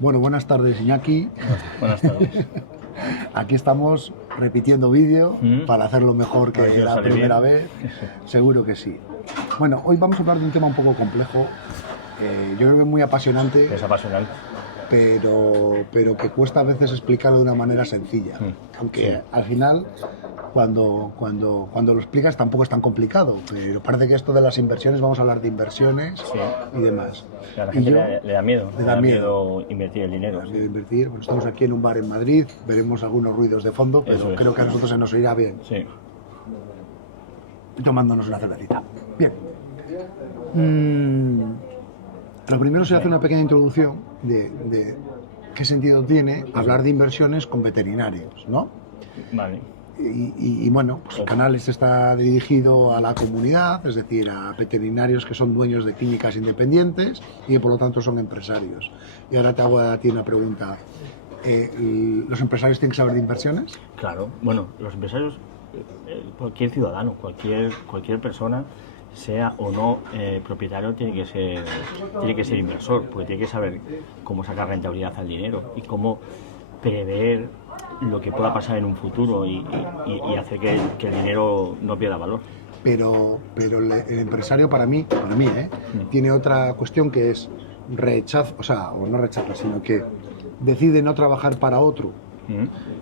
Bueno, buenas tardes, Iñaki. Buenas tardes. Aquí estamos repitiendo vídeo para hacerlo mejor que la primera vez. Seguro que sí. Bueno, hoy vamos a hablar de un tema un poco complejo. Yo creo que es muy apasionante. Es apasionante. Pero que cuesta a veces explicarlo de una manera sencilla. Aunque al final, cuando lo explicas tampoco es tan complicado. Pero parece que esto de las inversiones, vamos a hablar de inversiones y demás. A la gente le da miedo. Le da miedo invertir el dinero. Le da miedo invertir. Bueno, estamos aquí en un bar en Madrid, veremos algunos ruidos de fondo, pero creo que a nosotros se nos oirá bien. Sí. Tomándonos una cervecita. Bien. Lo primero se hace una pequeña introducción de qué sentido tiene hablar de inversiones con veterinarios, ¿no? Vale. Y bueno, pues el canal está dirigido a la comunidad, es decir, a veterinarios que son dueños de clínicas independientes y que por lo tanto son empresarios. Y ahora te hago a ti una pregunta. ¿Los empresarios tienen que saber de inversiones? Claro. Bueno, los empresarios, cualquier ciudadano, cualquier persona, sea o no propietario, tiene que ser inversor, porque tiene que saber cómo sacar rentabilidad al dinero y cómo prever lo que pueda pasar en un futuro y hacer que el dinero no pierda valor. Pero el empresario para mí tiene otra cuestión que es rechazo, o no rechaza, sino que decide no trabajar para otro,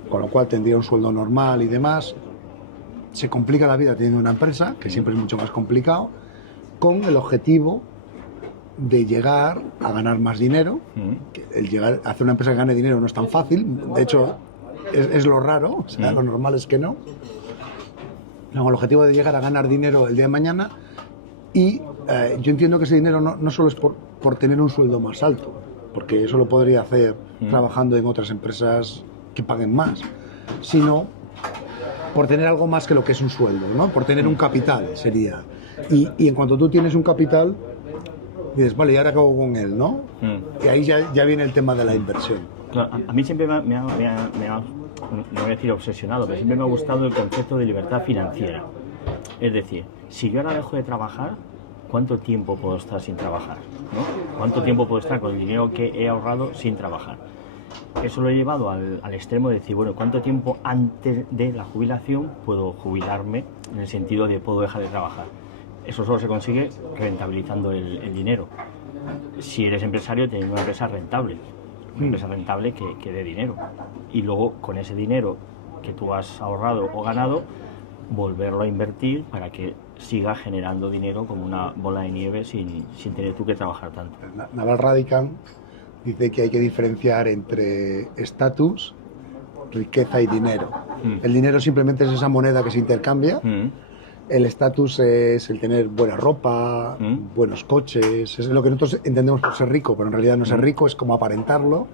con lo cual tendría un sueldo normal y demás. Se complica la vida teniendo una empresa, que siempre es mucho más complicado, con el objetivo de llegar a ganar más dinero. El llegar a hacer una empresa que gane dinero no es tan fácil, de hecho es lo raro, o sea, lo normal es que no. Con el objetivo de llegar a ganar dinero el día de mañana y yo entiendo que ese dinero no solo es por tener un sueldo más alto, porque eso lo podría hacer trabajando en otras empresas que paguen más, sino por tener algo más que lo que es un sueldo, ¿no? Por tener un capital sería. Y en cuanto tú tienes un capital, dices, vale, ¿y ahora qué hago con él, no? Y ahí ya viene el tema de la inversión. Claro, a mí siempre me ha, no voy a decir obsesionado, pero siempre me ha gustado el concepto de libertad financiera. Es decir, si yo ahora dejo de trabajar, ¿cuánto tiempo puedo estar sin trabajar? ¿No? ¿Cuánto tiempo puedo estar con el dinero que he ahorrado sin trabajar? Eso lo he llevado al extremo de decir, bueno, ¿cuánto tiempo antes de la jubilación puedo jubilarme? En el sentido de puedo dejar de trabajar. Eso solo se consigue rentabilizando el dinero. Si eres empresario, tienes una empresa rentable. Una empresa rentable que dé dinero. Y luego, con ese dinero que tú has ahorrado o ganado, volverlo a invertir para que siga generando dinero como una bola de nieve sin tener tú que trabajar tanto. Naval Ravikant dice que hay que diferenciar entre estatus, riqueza y dinero. El dinero simplemente es esa moneda que se intercambia. El estatus es el tener buena ropa, buenos coches, es lo que nosotros entendemos por ser rico, pero en realidad no ser rico, es como aparentarlo.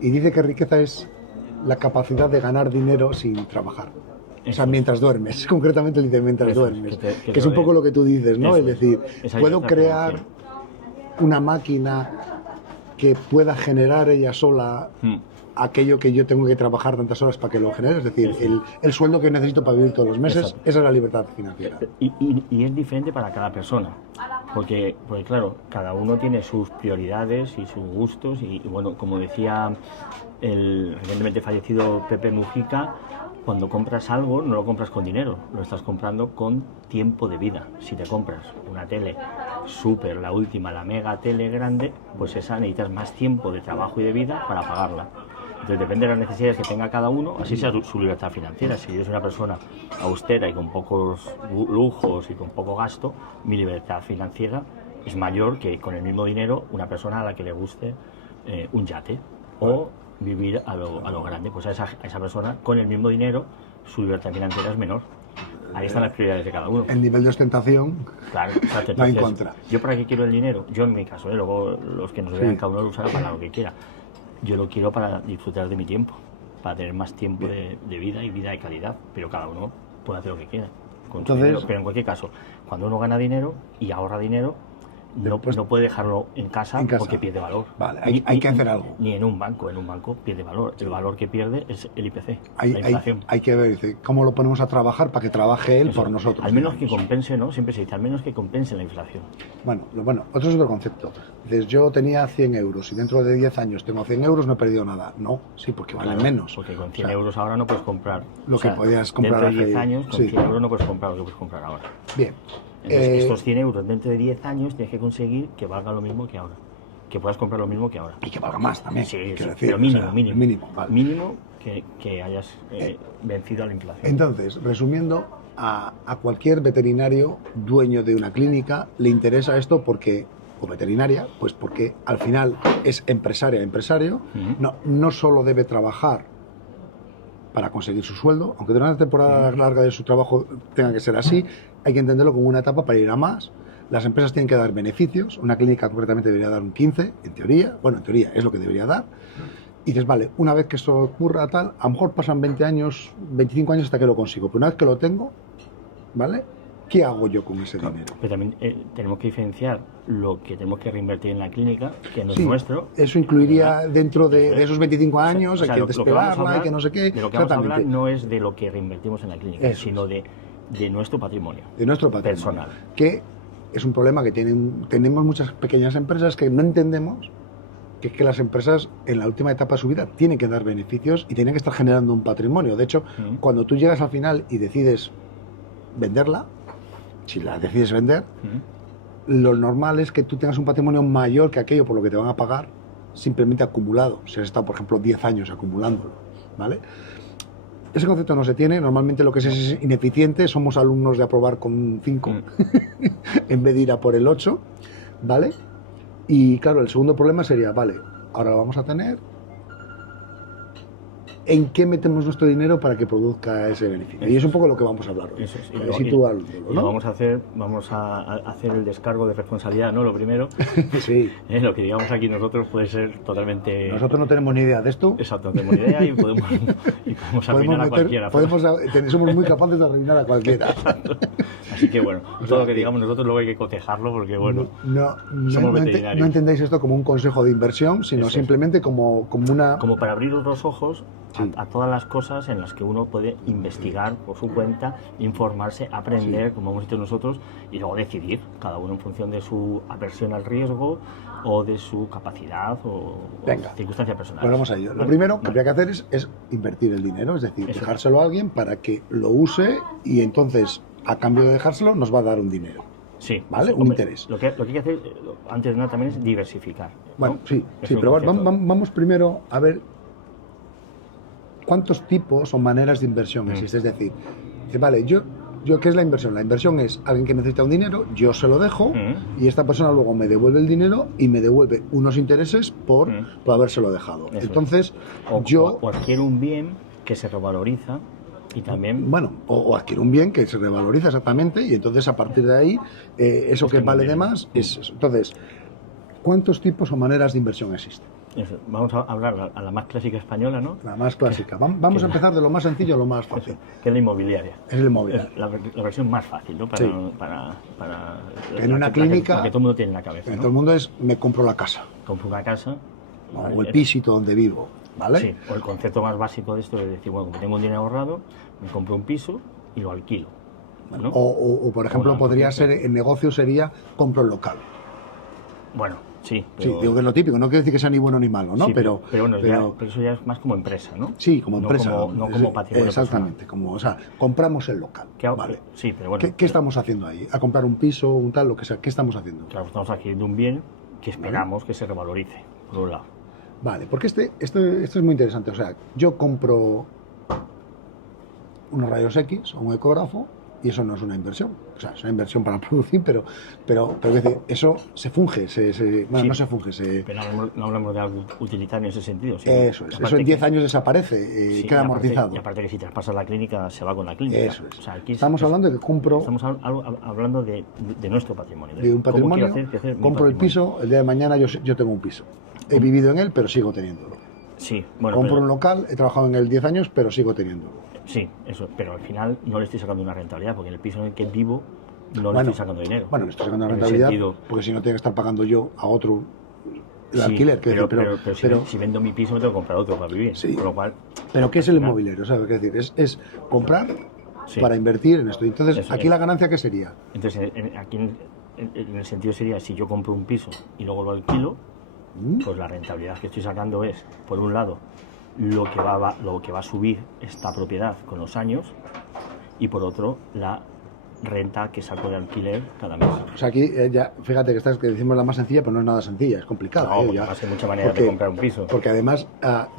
Y dice que riqueza es la capacidad de ganar dinero sin trabajar. O sea, mientras duermes, concretamente dice mientras duermes, que es un poco lo que tú dices, ¿no? Es decir, puedo crear una máquina que pueda generar ella sola aquello que yo tengo que trabajar tantas horas para que lo genere, es decir, el sueldo que necesito para vivir todos los meses. Exacto. Esa es la libertad financiera. Y es diferente para cada persona, porque claro, cada uno tiene sus prioridades y sus gustos y bueno, como decía el recientemente fallecido Pepe Mujica, cuando compras algo no lo compras con dinero, lo estás comprando con tiempo de vida. Si te compras una tele súper, la última, la mega tele grande, pues esa necesitas más tiempo de trabajo y de vida para pagarla. Entonces depende de las necesidades que tenga cada uno, así sea su libertad financiera. Si yo soy una persona austera y con pocos lujos y con poco gasto, mi libertad financiera es mayor que con el mismo dinero una persona a la que le guste un yate o vivir a lo grande. Pues a esa persona con el mismo dinero su libertad financiera es menor. Ahí están las prioridades de cada uno. El nivel de ostentación, claro, exacto. Entonces, va en contra. ¿Yo para qué quiero el dinero? Yo en mi caso, luego los que nos vean cada uno lo usará para lo que quiera. Yo lo quiero para disfrutar de mi tiempo, para tener más tiempo de vida y vida de calidad, pero cada uno puede hacer lo que quiera con su dinero. Pero en cualquier caso, cuando uno gana dinero y ahorra dinero, no puede dejarlo en casa porque pierde valor. Vale, hay que hacer algo. Ni en un banco pierde valor. El valor que pierde es el IPC, la inflación. Hay que ver, dice, cómo lo ponemos a trabajar para que trabaje él por nosotros. Al menos que compense, ¿no? Siempre se dice, al menos que compense la inflación. Bueno, otro es otro concepto. Dices, yo tenía 100 euros y dentro de 10 años tengo 100 euros, no he perdido nada. No, sí, porque valen menos. Porque con 100 euros ahora no puedes comprar. Lo que podías comprar dentro de 10 años, con 100 euros no puedes comprar lo que puedes comprar ahora. Bien. Entonces, estos 100 euros dentro de 10 años tienes que conseguir que valga lo mismo que ahora. Que puedas comprar lo mismo que ahora. Y que valga más también. Sí, decir, pero mínimo. Vale. Mínimo que hayas vencido a la inflación. Entonces, resumiendo, a cualquier veterinario dueño de una clínica le interesa esto porque, o veterinaria, pues porque al final es empresario, no solo debe trabajar para conseguir su sueldo, aunque durante una temporada larga de su trabajo tenga que ser así, hay que entenderlo como una etapa para ir a más. Las empresas tienen que dar beneficios, una clínica concretamente debería dar un 15, en teoría es lo que debería dar. Y dices, vale, una vez que esto ocurra tal, a lo mejor pasan 20 años, 25 años hasta que lo consigo, pero una vez que lo tengo, ¿vale? ¿Qué hago yo con ese dinero? Pero también tenemos que diferenciar lo que tenemos que reinvertir en la clínica, que no es nuestro. Eso incluiría dentro de esos 25 años, hay que despegarla, hay que no sé qué. De lo que vamos a hablar no es de lo que reinvertimos en la clínica, sino de nuestro patrimonio. De nuestro patrimonio. Personal. Que es un problema que tenemos muchas pequeñas empresas que no entendemos, que es que las empresas en la última etapa de su vida tienen que dar beneficios y tienen que estar generando un patrimonio. De hecho, cuando tú llegas al final y decides venderla, si la decides vender, lo normal es que tú tengas un patrimonio mayor que aquello por lo que te van a pagar simplemente acumulado. Si has estado, por ejemplo, 10 años acumulándolo, ¿vale? Ese concepto no se tiene. Normalmente lo que es ineficiente. Somos alumnos de aprobar con un 5 en vez de ir a por el 8, ¿vale? Y claro, el segundo problema sería, vale, ahora lo vamos a tener. ¿En qué metemos nuestro dinero para que produzca ese beneficio? Y es un poco lo que vamos a hablar hoy. Eso es. ¿no? Vamos a hacer el descargo de responsabilidad, ¿no? Lo primero. Sí. Lo que digamos aquí nosotros puede ser totalmente... Nosotros no tenemos ni idea de esto. Exacto, no tenemos ni idea y podemos arruinar a cualquiera. Somos muy capaces de arruinar a cualquiera. Exacto. Así que bueno, todo lo que digamos nosotros luego hay que cotejarlo porque bueno, somos veterinarios. No entendéis esto como un consejo de inversión, sino simplemente como una... Como para abrir los ojos a todas las cosas en las que uno puede investigar por su cuenta, informarse, aprender, como hemos dicho nosotros, y luego decidir, cada uno en función de su aversión al riesgo o de su capacidad o circunstancia personal. Pues vamos a ello. Lo primero que habría que hacer es invertir el dinero, es decir, dejárselo a alguien para que lo use y entonces, a cambio de dejárselo, nos va a dar un dinero. Sí, ¿vale? Un interés. Lo que hay que hacer, antes de nada, también es diversificar, ¿no? Bueno, sí, pero vamos primero a ver cuántos tipos o maneras de inversión existen. Es decir, vale, yo ¿qué es la inversión? La inversión es alguien que necesita un dinero, yo se lo dejo y esta persona luego me devuelve el dinero y me devuelve unos intereses por habérselo dejado. Eso entonces, o adquiere un bien que se revaloriza y también... Bueno, o adquiere un bien que se revaloriza exactamente y entonces a partir de ahí eso que vale de más es eso. Entonces, ¿cuántos tipos o maneras de inversión existen? Eso. Vamos a hablar a la más clásica española, ¿no? La más clásica. Vamos a empezar de lo más sencillo a lo más fácil. Que es la inmobiliaria. Es el inmobiliario. La versión más fácil, ¿no? Para en una clínica... La que todo el mundo tiene en la cabeza, ¿no? Todo el mundo es, me compro la casa. Compro una casa. O el pisito donde vivo, ¿vale? Sí, o el concepto más básico de esto es decir, bueno, como tengo un dinero ahorrado, me compro un piso y lo alquilo, ¿no? O por ejemplo, podría ser, el negocio sería, compro el local. Bueno, sí. Pero... Sí, digo que es lo típico, no quiere decir que sea ni bueno ni malo, ¿no? Sí, pero eso ya es más como empresa, ¿no? Sí, como empresa. No como patrimonio. Exactamente, o sea, compramos el local. Vale. Sí, pero bueno. ¿Qué estamos haciendo ahí? A comprar un piso, un tal, lo que sea. ¿Qué estamos haciendo? Claro, estamos adquiriendo un bien que esperamos que se revalorice, por un lado. Vale, porque esto es muy interesante. O sea, yo compro unos rayos X o un ecógrafo y eso no es una inversión. O sea, es una inversión para producir, pero es decir, eso se funge, no se funge. Pero no hablamos de algo utilitario en ese sentido. ¿Sí? Eso es. Eso en 10 años desaparece, queda amortizado. Y aparte que si traspasas la clínica, se va con la clínica. Eso es. O sea, aquí estamos hablando de que compro... Estamos hablando de nuestro patrimonio. De un patrimonio, compro el piso, el día de mañana yo tengo un piso. He vivido en él, pero sigo teniéndolo. Sí, bueno, compro un local, he trabajado en él 10 años, pero sigo teniéndolo. Sí, eso, pero al final no le estoy sacando una rentabilidad, porque en el piso en el que vivo no le estoy sacando dinero. Bueno, le estoy sacando En el rentabilidad, sentido- porque si no tengo que estar pagando yo a otro el Sí, alquiler. quiero pero, decir, si vendo mi piso me tengo que comprar otro para vivir. Sí. Con lo cual, pero ¿qué es el al final- inmobiliario? ¿Sabes qué decir? Es comprar Sí. para invertir en esto. Entonces, Eso aquí es. la ganancia, ¿qué sería? Entonces, aquí en el sentido sería, si yo compro un piso y luego lo alquilo, pues la rentabilidad que estoy sacando es, por un lado, lo que va a subir esta propiedad con los años, y por otro, la renta que saco de alquiler cada mes. O sea, aquí ya, fíjate que decimos la más sencilla, pero no es nada sencilla, es complicado. No, porque ya. además hay muchas maneras de comprar un piso. Porque además,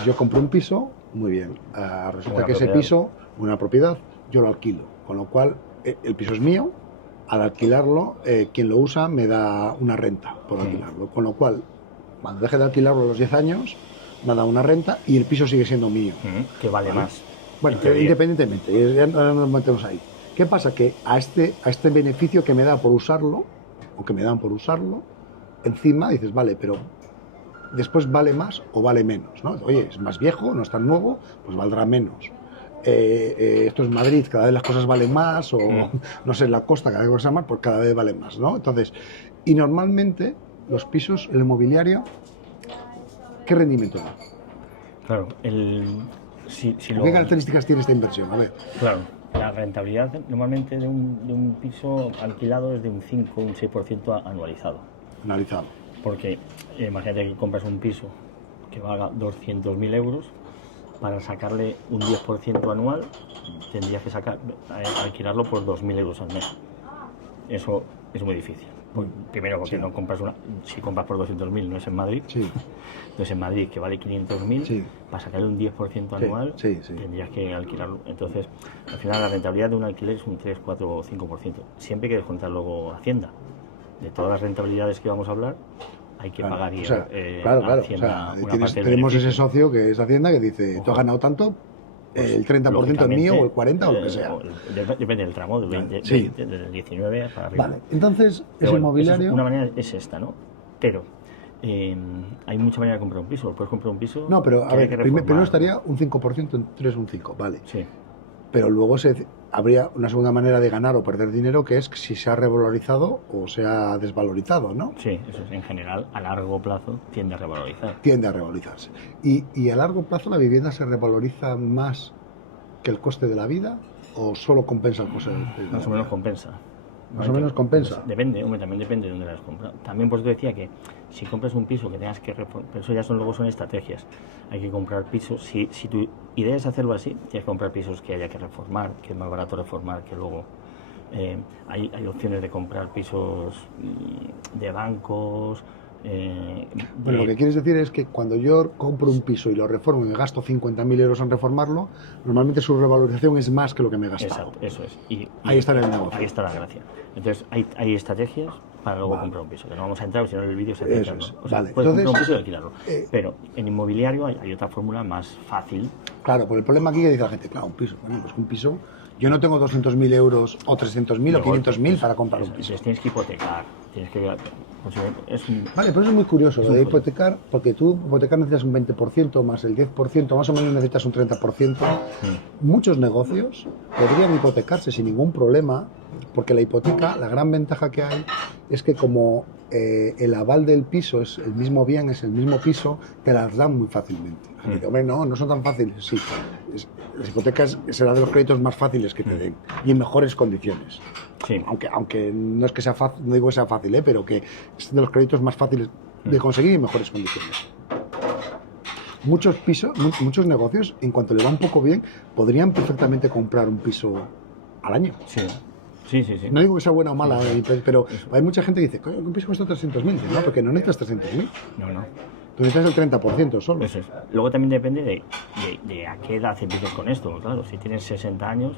yo compré un piso, muy bien. Resulta Una que ese propiedad. piso, una propiedad, yo lo alquilo. Con lo cual, el piso es mío. Al alquilarlo, quien lo usa me da una renta por alquilarlo. Con lo cual, cuando deje de alquilarlo a los 10 años, me da una renta y el piso sigue siendo mío. Que vale más. Bueno, en teoría. independientemente, ya no nos metemos ahí. ¿Qué pasa? Que a este beneficio que me da por usarlo, o que me dan por usarlo, encima dices, vale, pero después vale más o vale menos, ¿no? Oye, es más viejo, no es tan nuevo, pues valdrá menos. Esto es Madrid, cada vez las cosas valen más, o no sé, en la costa cada vez cosas más, pues cada vez vale más, ¿no? Entonces, y normalmente los pisos, el inmobiliario, ¿qué rendimiento da? Claro, ¿Qué características tiene esta inversión? A ver. Claro, la rentabilidad normalmente de un piso alquilado es de un 5 o un 6% anualizado. Analizado. Porque imagínate que compras un piso que valga 200.000 euros, para sacarle un 10% anual tendrías que alquilarlo por 2.000 euros al mes. Eso es muy difícil. Primero porque no compras si compras por 200.000 no es en Madrid. Sí. Entonces en Madrid, que vale 500.000, Sí. para sacarle un 10% anual sí. tendrías que alquilarlo. Entonces, al final la rentabilidad de un alquiler es un 3, 4 o 5%. Siempre hay que descontar luego Hacienda. De todas las rentabilidades que vamos a hablar, hay que pagar o sea, a Hacienda una parte del tenemos beneficio. ese socio que es Hacienda que dice, tú has ganado tanto, Pues, el 30% es mío, o el 40% o lo que sea. Depende del tramo, del 20, Sí. del 19 para arriba. Vale, entonces, Pero ese bueno, inmobiliario... una manera es esta, ¿no? Pero hay mucha manera de comprar un piso. Puedes comprar un piso... No, pero a que hay ver, que primero reformar. estaría un 5%, entre un 5, vale. Sí. Pero luego habría una segunda manera de ganar o perder dinero, que es si se ha revalorizado o se ha desvalorizado, ¿no? Sí, eso es. En general, a largo plazo tiende a revalorizar. Tiende a revalorizarse. Y a largo plazo la vivienda se revaloriza más que el coste de la vida, o solo compensa el coste de la vida. Más o menos compensa. Más o menos compensa. Depende, hombre, también depende de dónde la has comprado. También por eso te decía que si compras un piso que tengas que reformar, pero eso ya luego son estrategias. Hay que comprar pisos, si tu idea es hacerlo así, tienes que comprar pisos que haya que reformar, que es más barato reformar que luego. Hay opciones de comprar pisos de bancos. Bueno, lo que quieres decir es que cuando yo compro un piso y lo reformo y me gasto 50.000 euros en reformarlo, normalmente su revalorización es más que lo que me he gastado. Exacto, eso es. Y ahí está el negocio. Ahí está la gracia. Entonces, hay estrategias para luego comprar un piso, que no vamos a entrar, si no en el vídeo se hace Eso es. o sea, Vale, puedes comprar un entonces, piso y alquilarlo. Pero en inmobiliario hay otra fórmula más fácil. Claro, pues el problema aquí que dice la gente, claro, un piso. Bueno, pues un piso, yo no tengo 200.000 euros o 300.000 o 500.000 para comprar un piso. Entonces tienes que hipotecar, tienes que... Vale, pero eso es muy curioso, es lo de un follón. hipotecar, porque tú hipotecar necesitas un 20% más el 10%, más o menos necesitas un 30%. Muchos negocios podrían hipotecarse sin ningún problema, porque la hipoteca, la gran ventaja que hay es que como el aval del piso es el mismo bien, es el mismo piso, te las dan muy fácilmente. Hombre, no son tan fáciles, sí. Las hipotecas será de los créditos más fáciles que te den y en mejores condiciones. Sí. Aunque no es que sea fácil, no digo que sea fácil, pero que es de los créditos más fáciles de conseguir y en mejores condiciones. Muchos pisos, muchos negocios, en cuanto le va un poco bien, podrían perfectamente comprar un piso al año. Sí. No digo que sea buena o mala, pero hay mucha gente que dice, coño, un piso cuesta 300.000. No, porque no necesitas 300.000. No. Tú necesitas el 30% solo. Eso es. Luego también depende de a qué edad empieces con esto. Claro, si tienes 60 años,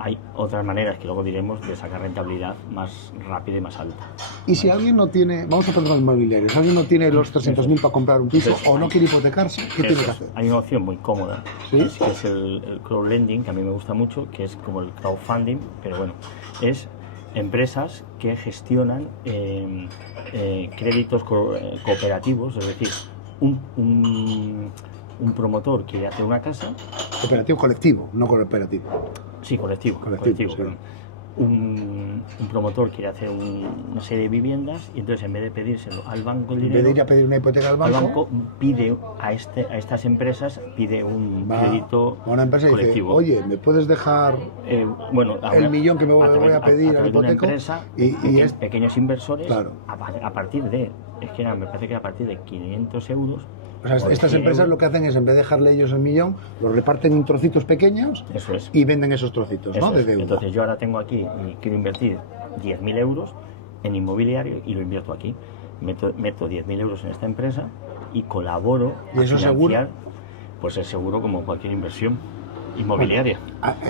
hay otras maneras que luego diremos de sacar rentabilidad más rápida y más alta. Y si alguien no tiene, vamos a poner inmobiliario, si alguien no tiene los 300.000 para comprar un piso o no quiere hipotecarse, ¿qué tiene que hacer? Hay una opción muy cómoda, ¿Sí? que es el crowdlending, que a mí me gusta mucho, que es como el crowdfunding, pero bueno, es empresas que gestionan créditos cooperativos, es decir, un promotor quiere hacer una casa. Cooperativo colectivo, no cooperativo. Sí, colectivo, Colectivo, sí. perdón. Un un promotor quiere hacer una serie de viviendas y entonces en vez de pedírselo al banco el En dinero, vez de ir a pedir una hipoteca al banco, pide a estas empresas pide un crédito a una empresa y dice, colectivo. oye, ¿me puedes dejar Bueno, el millón que me voy a pedir al de una hipoteco? empresa, Y es pequeños inversores, claro. a partir de, me parece que a partir de 500 euros. O sea, estas empresas lo que hacen es, en vez de dejarle ellos el millón, lo reparten en trocitos pequeños. Eso es. Y venden esos trocitos, ¿no? De deuda. Entonces yo ahora tengo aquí y quiero invertir 10.000 euros en inmobiliario y lo invierto aquí. Meto 10.000 euros en esta empresa y colaboro ¿Y eso es seguro? Pues es seguro como cualquier inversión inmobiliaria.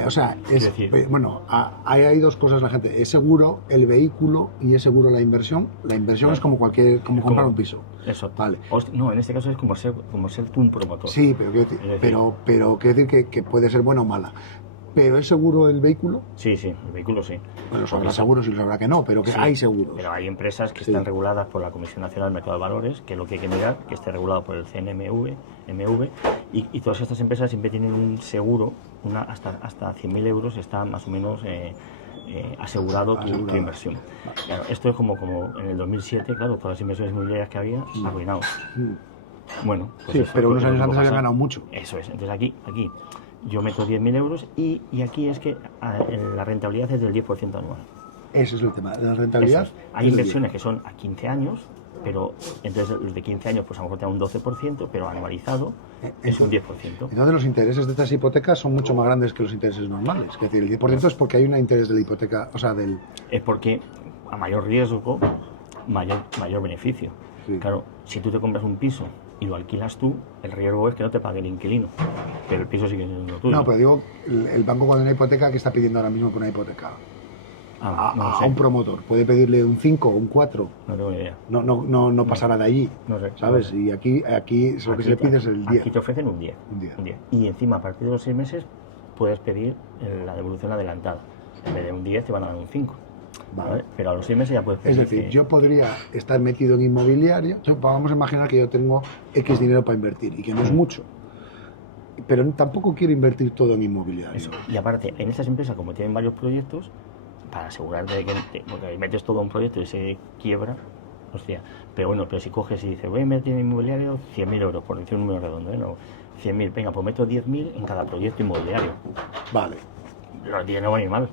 O sea, hay dos cosas la gente. Es seguro el vehículo y es seguro la inversión. La inversión Claro. es como comprar un piso. Eso. Vale. No, en este caso es como ser tú un promotor. Sí, pero quiero decir que puede ser buena o mala. ¿Pero es seguro el vehículo? Sí, el vehículo sí. Bueno, habrá seguros y habrá que no, pero que Sí, hay seguros. Pero hay empresas que están reguladas por la Comisión Nacional del Mercado de Valores, que es lo que hay que mirar, que esté regulado por el CNMV, y todas estas empresas siempre tienen un seguro, hasta 100.000 euros está más o menos asegurado tu inversión. Claro, esto es como en el 2007, claro, todas las inversiones inmobiliarias que había arruinados. Bueno, pues sí, pero unos años antes habían ganado mucho. Eso es, entonces aquí yo meto 10.000 euros y aquí es que la rentabilidad es del 10% anual. Ese es el tema, la rentabilidad. Hay inversiones que son a 15 años, pero entonces los de 15 años pues a lo mejor te da un 12%, pero anualizado es un 10%. Entonces los intereses de estas hipotecas son mucho más grandes que los intereses normales. Es decir, el 10% es porque hay un interés de la hipoteca, o sea, del... Es porque a mayor riesgo, mayor beneficio. Sí. Claro, si tú te compras un piso y lo alquilas tú, el riesgo es que no te pague el inquilino, pero el piso sigue siendo tuyo. No, pero digo, el banco cuando hay una hipoteca, ¿qué está pidiendo ahora mismo por una hipoteca? A un promotor, puede pedirle un 5 o un 4. No tengo ni idea. No pasará de allí, no sé, ¿sabes? Y aquí lo que se le pide es el 10. Aquí te ofrecen un 10. Y encima, a partir de los 6 meses, puedes pedir la devolución adelantada. En vez de un 10 te van a dar un 5. Vale. Pero a los 6 meses ya puedes pedir. Es decir, yo podría estar metido en inmobiliario, vamos a imaginar que yo tengo X dinero para invertir y que no es mucho, pero tampoco quiero invertir todo en inmobiliario. Eso. Y aparte, en estas empresas, como tienen varios proyectos, para asegurarte de que porque metes todo un proyecto y se quiebra, hostia. Pero si coges y dices, voy a invertir en inmobiliario 100.000 euros, por decir un número redondo, no, 100.000, venga, pues meto 10.000 en cada proyecto inmobiliario. Vale. Los 10 no van a ir mal.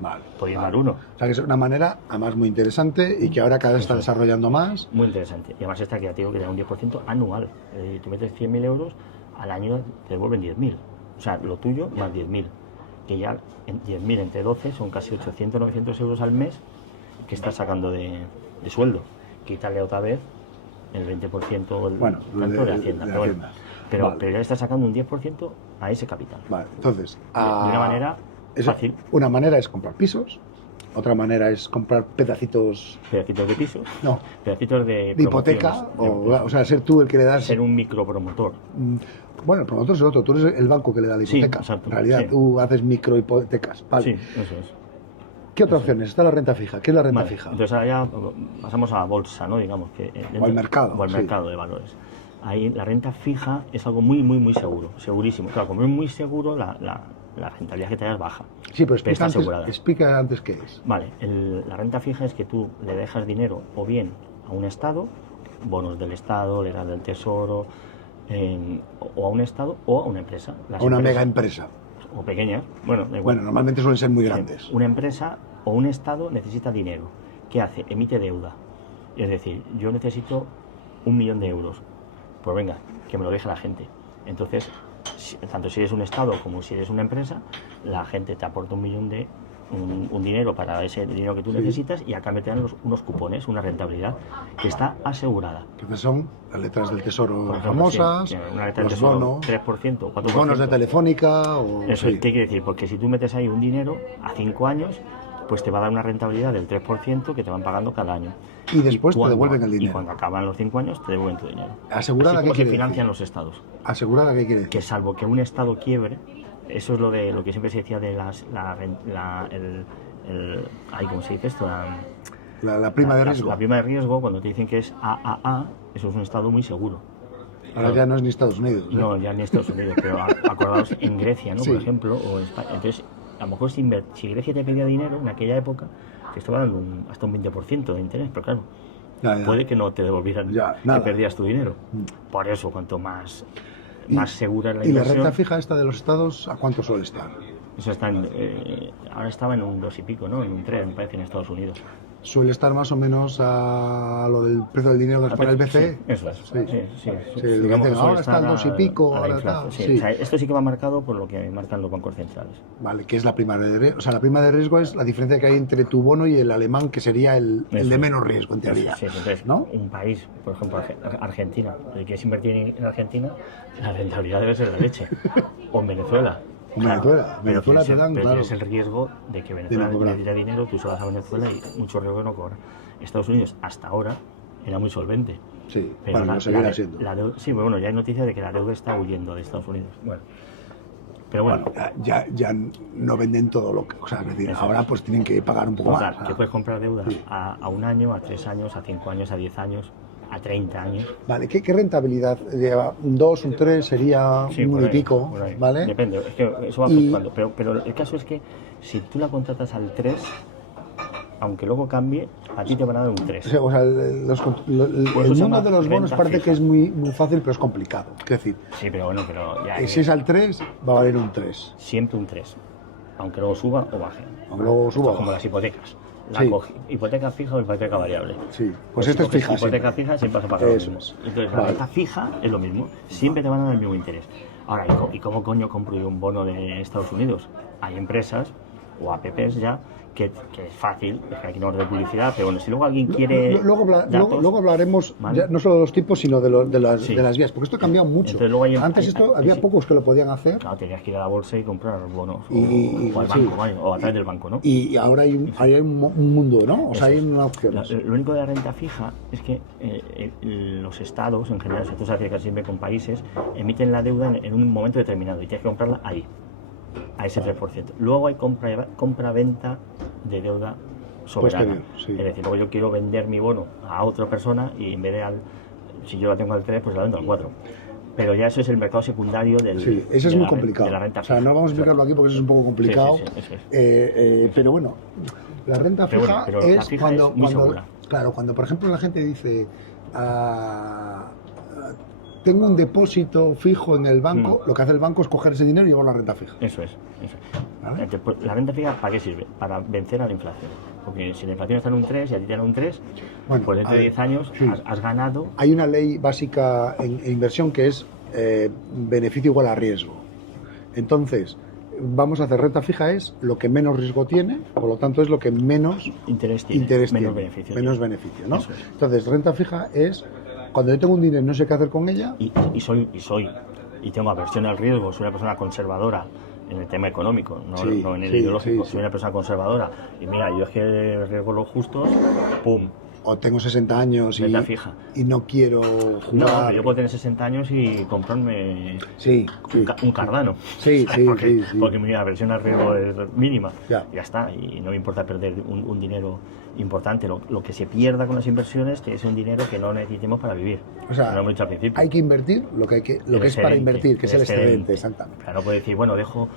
Vale. Podría ir mal uno. O sea que es una manera, además, muy interesante y que ahora cada vez está desarrollando más. Muy interesante. Y además está creativo que te da un 10% anual. Tú metes 100.000 euros, al año te devuelven 10.000. O sea, lo tuyo más 10.000. Que ya 10.000 entre 12 son casi 800, 900 euros al mes que estás sacando de sueldo. Quítale otra vez el 20% de Hacienda. Pero ya estás sacando un 10% a ese capital. Vale, entonces, de una manera fácil. Una manera es comprar pisos, otra manera es comprar pedacitos de pisos, no, pedacitos de hipoteca, o sea, ser tú el que le das... Ser un micropromotor. Bueno, el promotor es el otro, tú eres el banco que le da la hipoteca. Sí, exacto, en realidad tú haces microhipotecas. Vale. Sí, eso es. ¿Qué otra opción es? Está la renta fija. ¿Qué es la renta fija? Entonces ahora ya pasamos a la bolsa, ¿no? Digamos que o al mercado. O al mercado de valores. Ahí la renta fija es algo muy, muy, muy seguro, segurísimo. Claro, como es muy seguro, la rentabilidad que te da es baja. Sí, pero explica antes qué es. Vale, la renta fija es que tú le dejas dinero o bien a un Estado, bonos del Estado, legal del Tesoro, o a un Estado o a una empresa. A una mega empresa. O pequeñas. Bueno, normalmente suelen ser muy grandes. Una empresa o un Estado necesita dinero. ¿Qué hace? Emite deuda. Es decir, yo necesito 1 millón de euros. Pues venga, que me lo deje la gente. Entonces, tanto si eres un Estado como si eres una empresa, la gente te aporta un dinero para ese dinero que tú necesitas y a cambio te dan unos cupones, una rentabilidad que está asegurada. Que son las letras del Tesoro famosas, una letra del los Tesoro, bonos, 3%, 4%. Los bonos de Telefónica. Eso, ¿qué quiere decir? Porque si tú metes ahí un dinero a 5 años, pues te va a dar una rentabilidad del 3% que te van pagando cada año. Y después te devuelven el dinero. Y cuando acaban los 5 años, te devuelven tu dinero. ¿Asegurada qué quiere decir? Se financian los estados. ¿Asegurada qué quiere decir? Que salvo que un estado quiebre, eso es lo que siempre se decía de ¿cómo se dice esto? La prima de riesgo. La prima de riesgo, cuando te dicen que es AAA, eso es un estado muy seguro. Ahora ya no es ni Estados Unidos. No, ya ni Estados Unidos, pero acordaos en Grecia, ¿no? Sí. Por ejemplo, o en España. Entonces, a lo mejor si Grecia te pedía dinero en aquella época, te estaba dando hasta un 20% de interés, pero claro, Ya. puede que no te devolvieran, Ya, que nada. perdías tu dinero. Por eso, cuanto más segura es la ¿Y la inversión... renta fija esta de los estados a cuánto suele estar? Eso está ahora estaba en un 2 y pico, ¿no? En un 3, me parece, en Estados Unidos. Suele estar más o menos a lo del precio del dinero que nos pone el BCE. Sí, eso es. Sí. Sí. Digamos que suele ahora está estar el 2 y pico, a la ahora inflación, tal. sí. Sí. O sea, esto sí que va marcado por lo que marcan los bancos centrales. Vale, que es la prima de riesgo. O sea, la prima de riesgo es la diferencia que hay entre tu bono y el alemán, que sería el de menos riesgo, en teoría. Sí, entonces, ¿no? un país, por ejemplo, Argentina, si quieres invertir en Argentina, la rentabilidad debe ser la leche. O en Venezuela. Venezuela te dan, pero claro. tienes el riesgo de que Venezuela necesite dinero, tú se vas a Venezuela y mucho riesgo que no cobra. Estados Unidos, hasta ahora, era muy solvente. Sí, pero bueno, lo seguirá siendo. Sí, bueno, ya hay noticias de que la deuda está huyendo de Estados Unidos. Bueno, pero bueno. Ya no venden todo lo que... O sea, es decir, ahora pues tienen que pagar un poco más. Que puedes comprar deuda a 1 año, a 3 años, a 5 años, a 10 años, a 30 años. Vale, ¿qué rentabilidad lleva? ¿Un 2, un 3 sería Sí, un 1 y pico? ¿Vale? Depende, es que eso va fluctuando. Pero el caso es que si tú la contratas al 3, aunque luego cambie, a ti te van a dar un 3. O sea, el mundo de los bonos parece que es muy fácil, pero es complicado. Es decir, sí, pero bueno, si es al 3, va a valer un 3. Siempre un 3, aunque luego suba o baje. Aunque luego suba o baje. Como las hipotecas. Hipoteca fija o hipoteca variable. Sí, pues esta es fija. Hipoteca fija siempre vas a pagar lo mismo. Entonces, la renta fija es lo mismo. Siempre te van a dar el mismo interés. Ahora, ¿y cómo coño compro yo un bono de Estados Unidos? Hay empresas o apps ya que es fácil, es que aquí no es de publicidad, pero bueno, si luego alguien quiere luego hablaremos, ¿vale? Ya, no solo de los tipos, sino de las vías, porque esto ha cambiado mucho. Antes había pocos que lo podían hacer. Claro, tenías que ir a la bolsa y comprar bonos o al banco, o a través del banco, ¿no? Y ahora hay un mundo, ¿no? O sea, hay una opción. Lo único de la renta fija es que los estados, en general, esto se hace casi siempre con países, emiten la deuda en un momento determinado y tienes que comprarla ahí, a ese 3%. Luego hay compra-venta de deuda soberana. Sí. Es decir, luego yo quiero vender mi bono a otra persona y en vez de si yo la tengo al 3, pues la vendo al 4. Pero ya eso es el mercado secundario del. Sí, eso es muy complicado. De la renta fija. O sea, no vamos a explicarlo aquí porque eso es un poco complicado. Sí, pero bueno, la renta fija pero la fija es muy segura. Claro, cuando por ejemplo la gente dice. Tengo un depósito fijo en el banco, lo que hace el banco es coger ese dinero y llevarlo a la renta fija. Eso es. ¿Vale? La renta fija, ¿para qué sirve? Para vencer a la inflación. Porque si la inflación está en un 3 y a ti te dan un 3, pues dentro de 10 años has ganado. Hay una ley básica en inversión que es beneficio igual a riesgo. Entonces, vamos a hacer renta fija es lo que menos riesgo tiene, por lo tanto es lo que menos interés tiene, menos beneficio, ¿no? Entonces, renta fija es cuando yo tengo un dinero y no sé qué hacer con ella. Y tengo aversión al riesgo, soy una persona conservadora en el tema económico, no en el ideológico, soy una persona conservadora. Y mira, yo es que riesgo los justos, ¡pum! O tengo 60 años y no quiero jugar. No, pero yo puedo tener 60 años y comprarme un Cardano. Sí, porque mi aversión al riesgo es mínima. Ya está, y no me importa perder un dinero importante. Lo que se pierda con las inversiones que es un dinero que no necesitemos para vivir. O sea, no lo he dicho al principio. Hay que invertir lo que es para invertir, que es el excedente, exactamente. Claro, no puedo decir, bueno, dejo,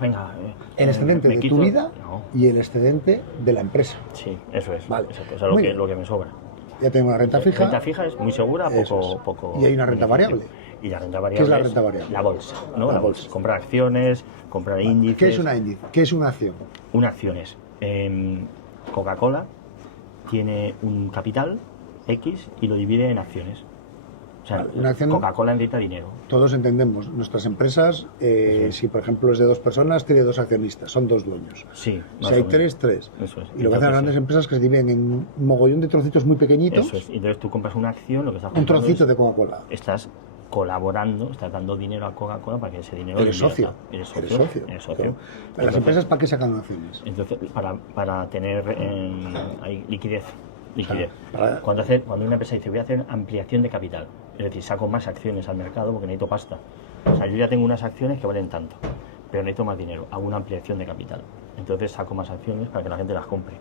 venga. El excedente de tu vida y el excedente de la empresa. Sí, eso es. Vale. Eso es lo que me sobra. Ya tengo una renta fija. La renta fija es muy segura, poco. Y hay una renta variable. Y la renta variable. ¿Qué es la renta variable? La bolsa, ¿no? La bolsa. Comprar acciones, comprar índices. ¿Qué es una índice? ¿Qué es una acción? Una acción es Coca-Cola tiene un capital X y lo divide en acciones. O sea, Coca-Cola necesita dinero. Todos entendemos. Nuestras empresas, si por ejemplo es de 2 personas, tiene 2 accionistas, son 2 dueños. Sí. Si hay 3, 3. Eso es. Y lo que hacen las grandes empresas es que se dividen en un mogollón de trocitos muy pequeñitos. Eso es. Entonces tú compras una acción, lo que estás comprando un trocito de Coca-Cola. Estás colaborando, estás dando dinero a Coca-Cola para que ese dinero... Eres socio. Eres socio. Claro. ¿Las empresas para qué sacan acciones? Entonces, para tener liquidez. Claro, cuando una empresa dice voy a hacer ampliación de capital, es decir, saco más acciones al mercado porque necesito pasta. O sea, yo ya tengo unas acciones que valen tanto, pero necesito más dinero, hago una ampliación de capital. Entonces saco más acciones para que la gente las compre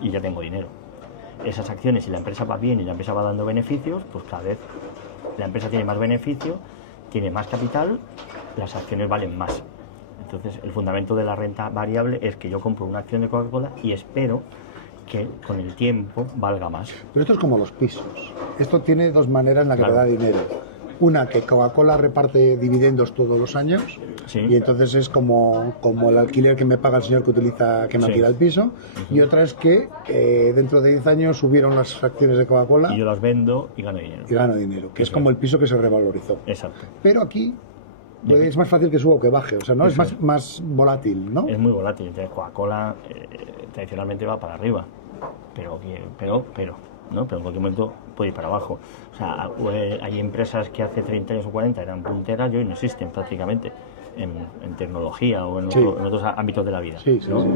y ya tengo dinero. Esas acciones, si la empresa va bien y la empresa va dando beneficios, pues cada vez la empresa tiene más beneficio, tiene más capital, las acciones valen más. Entonces, el fundamento de la renta variable es que yo compro una acción de Coca-Cola y espero que con el tiempo valga más. Pero esto es como los pisos. Esto tiene dos maneras en las que te da dinero. Una, que Coca-Cola reparte dividendos todos los años, Sí. y entonces es como el alquiler que me paga el señor que me alquila el piso. Y otra es que dentro de 10 años subieron las acciones de Coca-Cola Y yo las vendo y gano dinero. y gano dinero, que es como el piso que se revalorizó. Exacto. Pero aquí es más fácil que suba o que baje, o sea, no es más volátil, ¿no? Es muy volátil. Entonces, Coca-Cola tradicionalmente va para arriba, pero ¿no? Pero en cualquier momento puede ir para abajo. O sea, hay empresas que hace 30 años o 40 eran punteras y hoy no existen prácticamente en tecnología o en otros ámbitos de la vida. Sí, sí, ¿no? sí.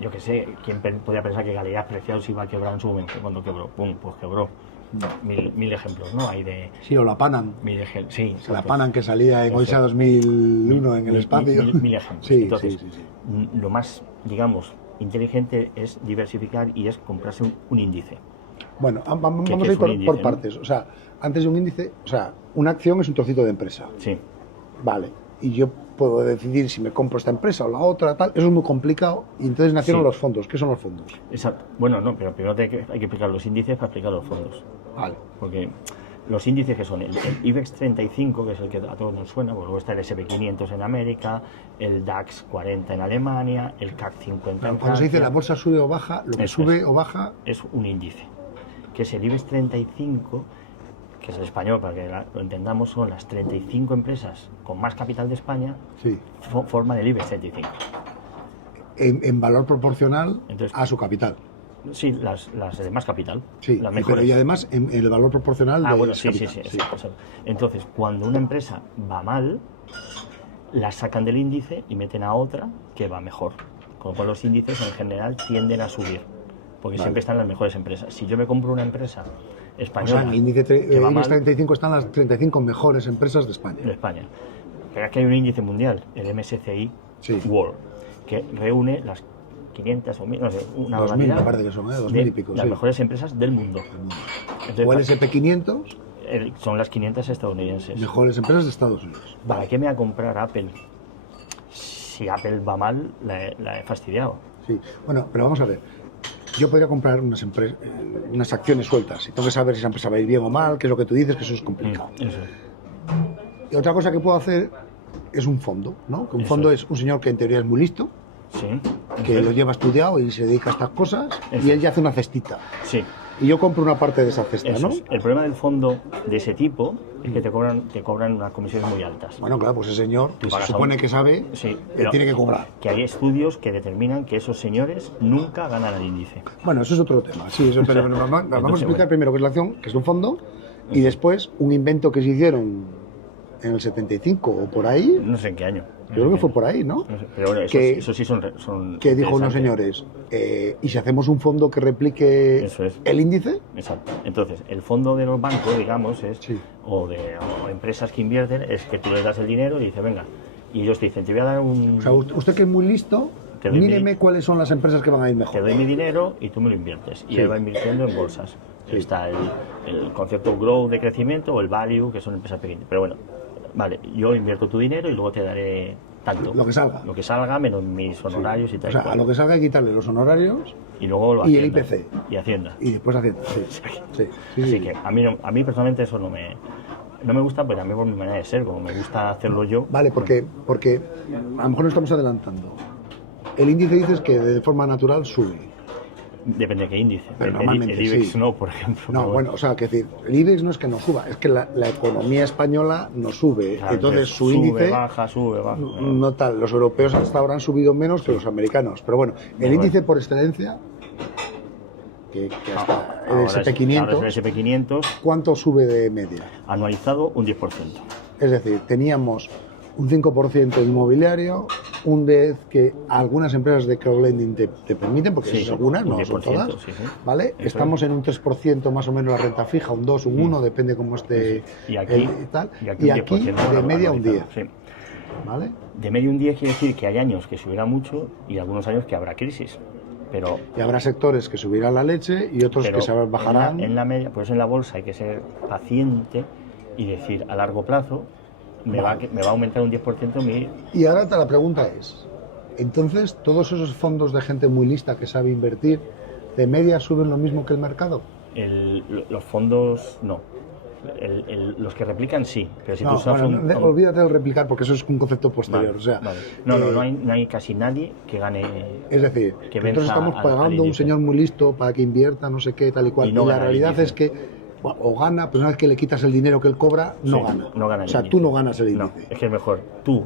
Yo qué sé, ¿quién podía pensar que Galerías Preciados iba a quebrar en su momento? Cuando quebró, ¡pum!, pues quebró. Mil ejemplos, ¿no? Hay de... Sí, o la Panam. Sí, La exacto. Panam que salía en Odisea 2001 en el espacio. Mil ejemplos. Sí, Entonces, sí. lo más, digamos, inteligente es diversificar y es comprarse un índice. Bueno, vamos ¿Qué a es ir un por índice, partes. O sea, antes de un índice, o sea, una acción es un trocito de empresa. Sí, Vale. Y yo puedo decidir si me compro esta empresa o la otra, tal. Eso es muy complicado. Y entonces nacieron Sí. los fondos. ¿Qué son los fondos? exacto. Bueno, no, pero primero hay que explicar los índices para explicar los fondos. Vale. Porque los índices que son el IBEX 35, que es el que a todos nos suena, pues luego está el SP 500 en América, el DAX 40 en Alemania, el CAC 50 en Cuando Francia. se dice la bolsa sube o baja, lo que Eso sube es. o baja. Es un índice, que es el IBEX 35, que es el español, para que lo entendamos, son las 35 empresas con más capital de España, Sí. forman el IBEX 35. En valor proporcional Entonces, a su capital. Sí, las de más capital, Sí, las pero mejores. y además en el valor proporcional de Bueno, ese sí, capital. exacto. Entonces, cuando una empresa va mal, la sacan del índice y meten a otra que va mejor. Con lo cual los índices en general tienden a subir, porque siempre están las mejores empresas. Si yo me compro una empresa O española sea, en el índice que va IBEX mal, 35 están las 35 mejores empresas de España. de España. Pero es que hay un índice mundial, el MSCI Sí. World, que reúne las 500 o 1000, no sé, una 2000 barbaridad me parece que son, 2000 de y pico, las sí. mejores empresas del mundo. Entonces, O el SP500, son las 500 estadounidenses. mejores empresas de Estados Unidos. ¿Para qué me voy a comprar Apple? Si Apple va mal, la he fastidiado. Sí. Bueno, pero vamos a ver. Yo podría comprar unas acciones sueltas y tengo que saber si esa empresa va a ir bien o mal, que es lo que tú dices, que eso es complicado. Eso. Y otra cosa que puedo hacer es un fondo, ¿no? Que un Eso fondo es. es un señor que en teoría es muy listo, Sí. que lo lleva estudiado y se dedica a estas cosas, Eso y él ya hace una cestita. Sí. Y yo compro una parte de esa cesta, Eso ¿no? es. El problema del fondo de ese tipo es que te cobran unas comisiones muy altas. Bueno, claro, pues ese señor, que se pagas a supone un- que sabe, Sí, que pero tiene que cobrar. que hay estudios que determinan que esos señores nunca ganan el índice. Bueno, eso es otro tema. Sí, eso, pero vamos a Entonces, explicar bueno. primero qué es la acción, que es un fondo, y después un invento que se hicieron en el 75 o por ahí. No sé en qué año. Yo creo que fue por ahí, ¿no? No sé, pero bueno, eso sí son Que dijo unos interesantes. señores, ¿y si hacemos un fondo que replique Eso es. el índice? Exacto. Entonces, el fondo de los bancos, digamos, es Sí. o empresas que invierten, es que tú les das el dinero y dices, venga, y ellos te dicen, te voy a dar O sea, usted que es muy listo, Te doy míreme cuáles son las empresas que van a ir te mejor. doy mi dinero y tú me lo inviertes. Y Sí. él va invirtiendo en bolsas. Sí. Está el concepto growth de crecimiento o el value, que son empresas pequeñas. Pero bueno, vale, yo invierto tu dinero y luego te daré tanto. Lo que salga. Lo que salga, menos mis honorarios y tal. O sea, y cual. a lo que salga hay que quitarle los honorarios Y luego lo y el Hacienda. IPC. Y Hacienda. y después Hacienda. Sí, sí, sí, Así sí. que a mí personalmente eso no me gusta, pero a mí por mi manera de ser, como me gusta hacerlo yo. Vale, porque a lo mejor nos estamos adelantando. El índice dices que de forma natural sube. Depende de qué índice. Pero El normalmente IBEX sí. no, por ejemplo. No, pero bueno, o sea, que decir, el IBEX no es que no suba, es que la economía española no sube. claro, Entonces su sube, índice sube, baja. no tal. Los europeos hasta ahora han subido menos que los americanos. Pero bueno, el Bueno. índice por excelencia, que hasta el Ahora SP500, es el SP500 ¿cuánto sube de media? anualizado un 10%. Es decir, teníamos un 5% inmobiliario, un 10% que algunas empresas de crowdlending te permiten, porque Sí, son algunas, un no son 10%, todas, sí, sí. ¿vale? Eso Estamos en un 3% más o menos la renta fija, un 2, un 1, depende cómo esté Y aquí, el tal. y Y aquí, un 10% de media un 10, anualizado, sí. ¿vale? De media un 10 quiere decir que hay años que subirá mucho y algunos años que habrá crisis. Pero, Y habrá sectores que subirán la leche y otros pero que se bajarán. en la media, pues en la bolsa hay que ser paciente y decir a largo plazo me va a aumentar un 10% mi... Y ahora la pregunta es, entonces, todos esos fondos de gente muy lista que sabe invertir, de media suben lo mismo que el mercado. Los fondos no. Los que replican sí, pero si No, tú usas bueno, olvídate de replicar porque eso es un concepto posterior. Vale, o sea, vale. No hay casi nadie que gane. Es decir, que nosotros estamos pagando a un señor muy listo para que invierta no sé qué, tal y cual. Y Y, no la gana el realidad índice. es que o gana, pero una vez que le quitas el dinero que él cobra, no Sí, gana. no gana el o sea, índice. tú no ganas el No, índice. es que es mejor. Tú,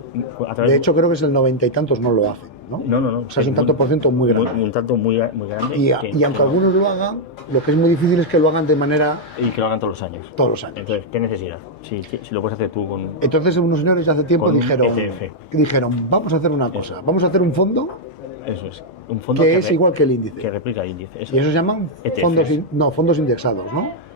a través De hecho, creo que es el 90 y tantos no lo hacen, ¿no? No. O sea, es un tanto por ciento muy grande. Un tanto muy grande. Y que aunque no. algunos lo hagan, lo que es muy difícil es que lo hagan de manera Y que lo hagan todos los años. todos los años. Entonces, ¿qué necesidad? Si lo puedes hacer tú con. Entonces unos señores hace tiempo Con un dijeron, ETF. vamos a hacer una cosa, vamos a hacer un fondo Eso es. Un fondo que es igual que el índice. Que replica el índice. Eso Y eso se llaman ETFs. fondos indexados, ¿no?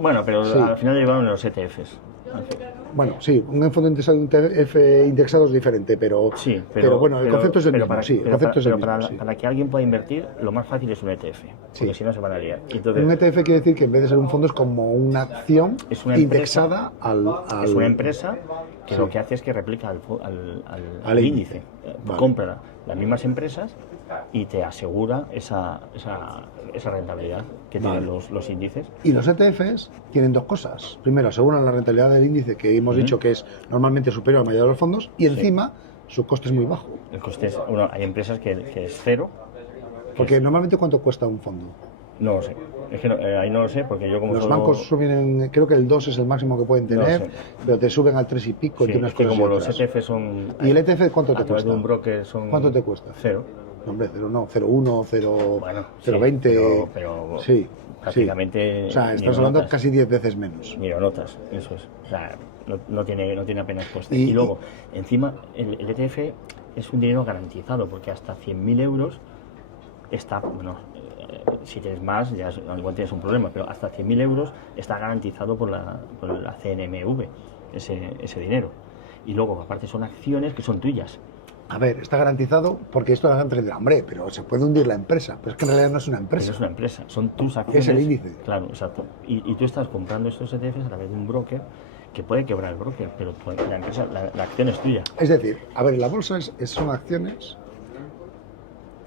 Bueno, pero Sí. al final llevaron los ETFs. En fin. Bueno, sí, un fondo indexado, un ETF indexado es diferente, pero, Sí, pero bueno, el concepto es el mismo, sí, el pero concepto es el mismo, para, sí. para que alguien pueda invertir, lo más fácil es un ETF, porque Sí. si no se van a liar. Entonces, Un ETF quiere decir que en vez de ser un fondo es como una acción Es una empresa. indexada al... es una empresa que Sí. lo que hace es que replica Al índice. Vale. Compra las mismas empresas y te asegura esa rentabilidad que Vale. tienen los índices. Y los ETFs tienen dos cosas. Primero, aseguran la rentabilidad del índice, que hemos dicho que es normalmente superior al mayoría de los fondos, y encima su coste es muy bajo. El coste es, bueno, hay empresas que es cero. Porque normalmente, ¿cuánto cuesta un fondo? No lo sé. Es que ahí no lo sé porque yo como Los solo- bancos suben, creo que el 2 es el máximo que pueden No tener, sé. pero te suben al 3 y pico, Sí, entre unas es que cosas y como los otras. ETF son... ¿Y el ETF cuánto a te través cuesta? de un broker son... ¿Cuánto te cuesta? Cero. No, hombre, 0 no, 0,1, 0, Bueno, 0,20. pero sí, prácticamente... sí. O sea, ni estás lo hablando notas. casi 10 veces menos. Ni lo notas, eso es. O sea, no tiene apenas coste. Y- Y luego, encima, el ETF es un dinero garantizado porque hasta 100.000 euros está... Bueno, si tienes más, ya igual tienes un problema, pero hasta 100.000 euros está garantizado por la CNMV, ese dinero. Y luego, aparte, son acciones que son tuyas. A ver, está garantizado porque esto la gente dirá, hombre, pero se puede hundir la empresa. Pero es que en realidad no es una Pero empresa. es una empresa, son tus acciones. Es el índice. Claro, exacto. Y tú estás comprando estos ETFs a través de un broker que puede quebrar el broker, pero la empresa, la acción es tuya. Es decir, a ver, la bolsa son acciones.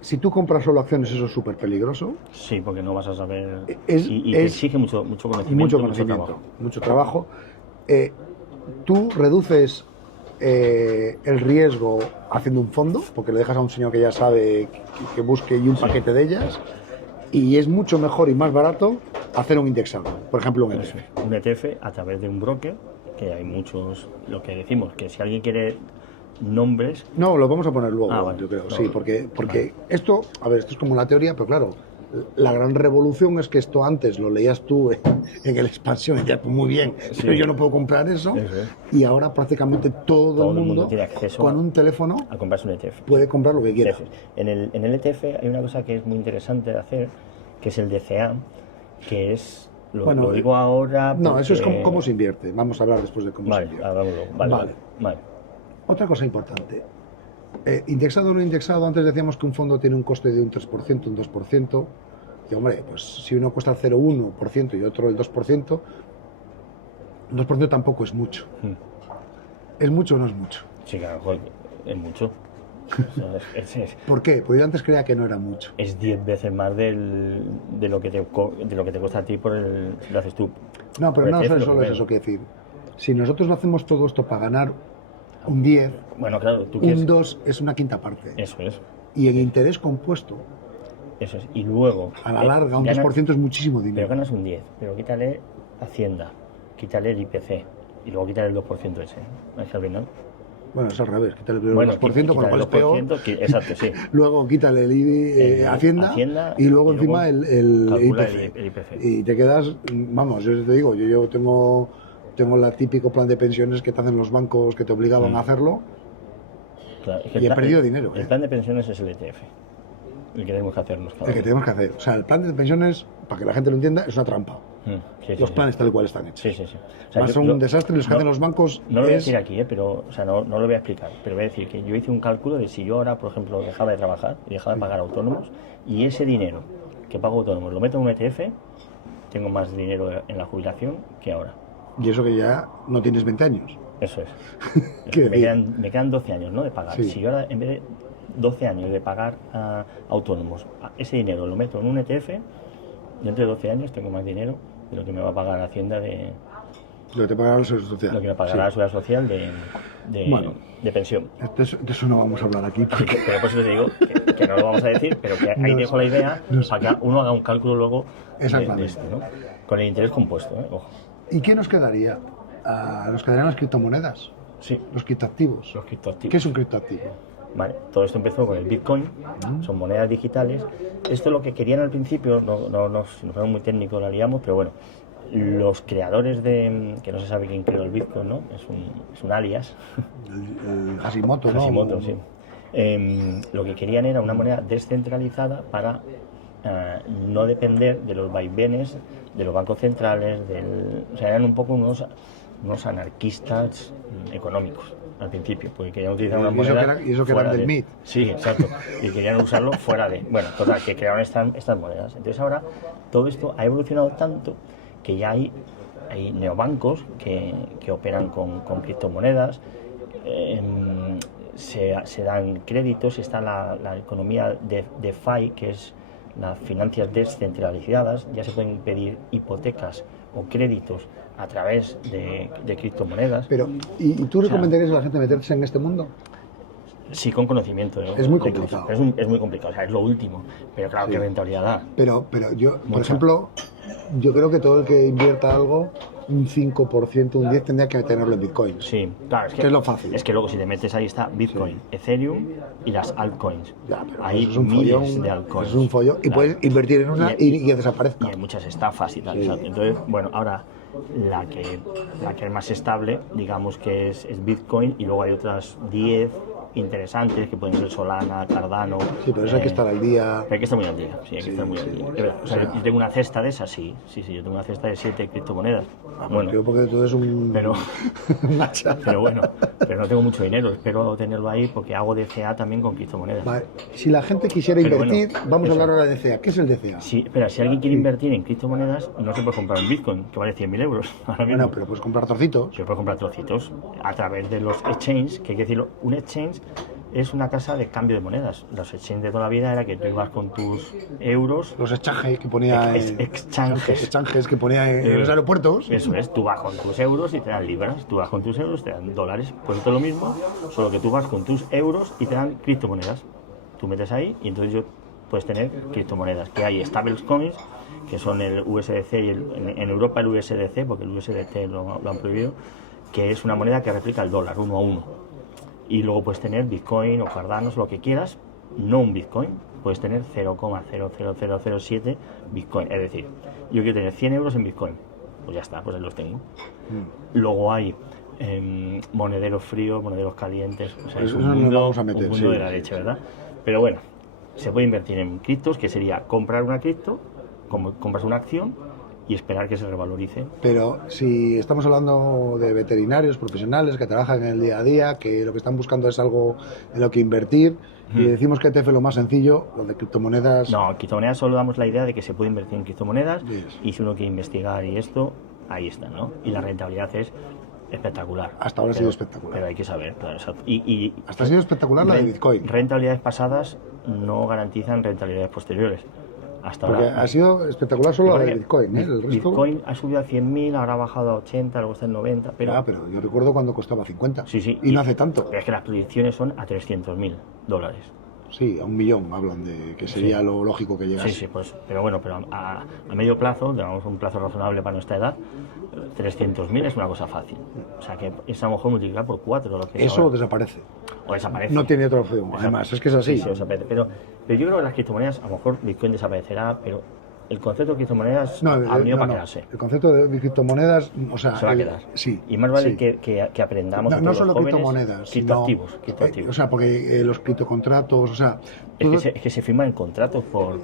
Si tú compras solo acciones, eso es súper peligroso. Sí, porque no vas a saber. Es- y te es- exige mucho Y conocimiento. mucho conocimiento, trabajo. mucho trabajo. Tú reduces el riesgo haciendo un fondo, porque le dejas a un señor que ya sabe que busque y un paquete de ellas, y es mucho mejor y más barato hacer un indexado, por ejemplo un Eso ETF. es, un ETF a través de un broker, que hay muchos, lo que decimos, que si alguien quiere nombres, No, lo vamos a poner luego, Vale. yo creo, No, sí, porque vale. esto, a ver, esto es como la teoría, pero claro, la gran revolución es que esto antes lo leías tú en el expansión y decías, pues muy bien, Sí. pero yo no puedo comprar eso, Eso es. y ahora prácticamente todo el mundo tiene acceso con un teléfono a comprarse un ETF. puede comprar lo que quiera. Eso es. En el ETF hay una cosa que es muy interesante de hacer, que es el DCA, que es, Bueno, lo digo ahora... No, eso es porque- cómo se invierte. Vamos a hablar después de cómo se Vale, invierte. hagámoslo. Vale. Otra cosa importante. Indexado o no indexado, antes decíamos que un fondo tiene un coste de un 3%, un 2%. Y hombre, pues si uno cuesta el 0,1% y otro el 2%, un 2% tampoco es mucho. Mm. ¿Es mucho o no es mucho? Sí, claro, joder, es mucho. O sea, ¿Por qué? Porque yo antes creía que no era mucho. es 10 veces más de lo que te cuesta a ti si lo haces tú. No, pero Por no ETF, solo lo es primero. eso, que decir. Si nosotros lo hacemos todo esto para ganar un 10, Bueno, claro, tú quieres... un 2 es una quinta parte. Eso es. Y en interés compuesto, Eso es. Y luego... a la larga, un 2% es muchísimo Pero dinero. ganas un 10, pero quítale Hacienda, quítale el IPC y luego quítale el 2% ese. Es que al final... Bueno, es al revés, quítale primero Bueno, el 2%, con lo cual es quítale el peor. 2%, exacto, sí. Luego quítale el Hacienda, y luego encima el calcula IPC. el IPC. Y te quedas, vamos, yo te digo, yo tengo el típico plan de pensiones que te hacen los bancos que te obligaban a hacerlo. Claro, es que y he el perdido dinero, El plan de pensiones es el ETF, el que tenemos que hacernos cada El que uno. tenemos que hacer. O sea, el plan de pensiones, para que la gente lo entienda, es una trampa. Sí, Los sí. planes tal cual están hechos. Sí, sí, sí. O sea, Más yo- son yo- un desastre y los que hacen los bancos No lo voy a es... decir aquí, pero, o sea, no lo voy a explicar, pero voy a decir que yo hice un cálculo de si yo ahora, por ejemplo, dejaba de trabajar y dejaba de pagar autónomos, y ese dinero que pago autónomos lo meto en un ETF, tengo más dinero en la jubilación que ahora. Y eso que ya no tienes 20 años. Eso es. ¿Qué me, decir? quedan 12 años, ¿no?, de pagar. Sí. Si yo ahora, en vez 12 años de pagar a autónomos, ese dinero lo meto en un ETF, dentro de 12 años tengo más dinero de lo que me va a pagar Hacienda Lo que te pagará la Seguridad Social. lo que me pagará la Seguridad Social Bueno, de pensión. de eso no vamos a hablar aquí. Porque... Pero por eso te digo que no lo vamos a decir, pero que ahí dejo la idea para que uno haga un cálculo luego de esto, ¿no? Con el interés compuesto, ojo. ¿Y qué nos quedaría? Nos quedarían las criptomonedas, Sí, los criptoactivos. los criptoactivos. ¿Qué es un criptoactivo? Vale, todo esto empezó con el Bitcoin, son monedas digitales. Esto lo que querían al principio, si nos fueron muy técnicos la liamos, pero bueno, los creadores que no se sabe quién creó el Bitcoin, ¿no? Es un alias. El Hashimoto, ¿no? Hashimoto, sí. Lo que querían era una moneda descentralizada para no depender de los vaivenes de los bancos centrales, o sea, eran un poco unos anarquistas económicos al principio, porque querían utilizar una moneda. Y eso que eran del MIT. Sí, exacto. Y querían usarlo fuera de. Bueno, total, que crearon estas monedas. Entonces ahora todo esto ha evolucionado tanto que ya hay neobancos que operan con criptomonedas. Se dan créditos, está la economía de DeFi, que es las finanzas descentralizadas, ya se pueden pedir hipotecas o créditos a través de criptomonedas. Pero, ¿y tú recomendarías a la gente meterse en este mundo? Sí, con conocimiento. Es muy complicado. Es muy complicado, o sea, es lo último, pero claro, ¿qué rentabilidad da? Pero yo, por ejemplo, yo creo que todo el que invierta algo, un 5%, un 10% tendría que tenerlo en Bitcoin. Sí, claro, que es lo fácil. Es que luego si te metes ahí está Bitcoin, Ethereum y las altcoins. Ya, pero hay eso es un miles follón, de altcoins. Eso es un follón. Y puedes invertir en una y que desaparezca. Y hay muchas estafas y tal. Sí. Entonces, bueno, ahora la que es más estable, digamos que es Bitcoin, y luego hay otras 10 interesantes que pueden ser Solana, Cardano. Sí, pero eso hay que estar al día. Hay que estar muy al día, sí, hay que estar muy al día. Es verdad, o sea, yo tengo una cesta de esas, sí, yo tengo una cesta de 7 criptomonedas. Bueno, Yo porque tú eres un pero macha. pero bueno, pero no tengo mucho dinero, espero tenerlo ahí porque hago DCA también con criptomonedas. Vale. Si la gente quisiera Pero invertir, bueno, vamos a eso. hablar ahora de DCA. ¿Qué es el DCA? Sí, espera, si alguien quiere invertir en criptomonedas, no se puede comprar un Bitcoin, que vale 100.000 euros ahora mismo. Bueno, pero puedes comprar trocitos. Se puede comprar trocitos a través de los exchanges, que hay que decirlo, un exchange es una casa de cambio de monedas. Los exchanges de toda la vida era que tú ibas con tus euros. Los exchanges que ponía Exchanges que ponía en los aeropuertos. Eso es, tú vas con tus euros y te dan libras, tú vas con tus euros y te dan dólares. Pues esto es lo mismo, solo que tú vas con tus euros y te dan criptomonedas. Tú metes ahí y entonces puedes tener criptomonedas, que hay stablecoins, que son el USDC y en Europa el USDC, porque el USDT lo han prohibido, que es una moneda que replica el dólar 1 a 1. Y luego puedes tener Bitcoin o Cardanos, lo que quieras, no un Bitcoin, puedes tener 0,00007 Bitcoin. Es decir, yo quiero tener 100 euros en Bitcoin, pues ya está, pues ahí los tengo. Luego hay monederos fríos, monederos calientes, o sea, es un mundo de la leche, ¿verdad? Pero bueno, se puede invertir en criptos, que sería comprar una cripto, como compras una acción y esperar que se revalorice. Pero si estamos hablando de veterinarios profesionales que trabajan en el día a día, que lo que están buscando es algo en lo que invertir, y decimos que ETF es lo más sencillo, lo de criptomonedas... No, criptomonedas solo damos la idea de que se puede invertir en criptomonedas, y si uno quiere investigar y esto, ahí está, ¿no? Y la rentabilidad es espectacular. Hasta ahora ha sido espectacular. Pero hay que saber, claro, exacto. Hasta ha sido espectacular la de Bitcoin. Rentabilidades pasadas no garantizan rentabilidades posteriores. Hasta Porque ahora, ha sido espectacular solo la de Bitcoin, ¿eh? El resto... Bitcoin ha subido a 100.000, ahora ha bajado a 80, luego está en 90, pero... pero yo recuerdo cuando costaba 50. Sí. Y no hace tanto. Pero es que las proyecciones son a 300.000 dólares. Sí, a 1 millón hablan de que sería lo lógico que llegase. Sí, pues, pero bueno, pero a medio plazo, digamos un plazo razonable para nuestra edad, 300.000 es una cosa fácil. O sea que es a lo mejor multiplicar por 4 lo que es Eso ahora. desaparece. O desaparece. No tiene otra opción. Además, es que es así. Sí, desaparece. Pero yo creo que las criptomonedas, a lo mejor Bitcoin desaparecerá, pero el concepto de criptomonedas ha venido para quedarse. El concepto de criptomonedas, o sea... Se va a quedar. Sí. Y más vale sí. que aprendamos no todos solo los jóvenes, criptomonedas, criptoactivos. O sea, porque los criptocontratos, o sea... Todo, es que se firman contratos por...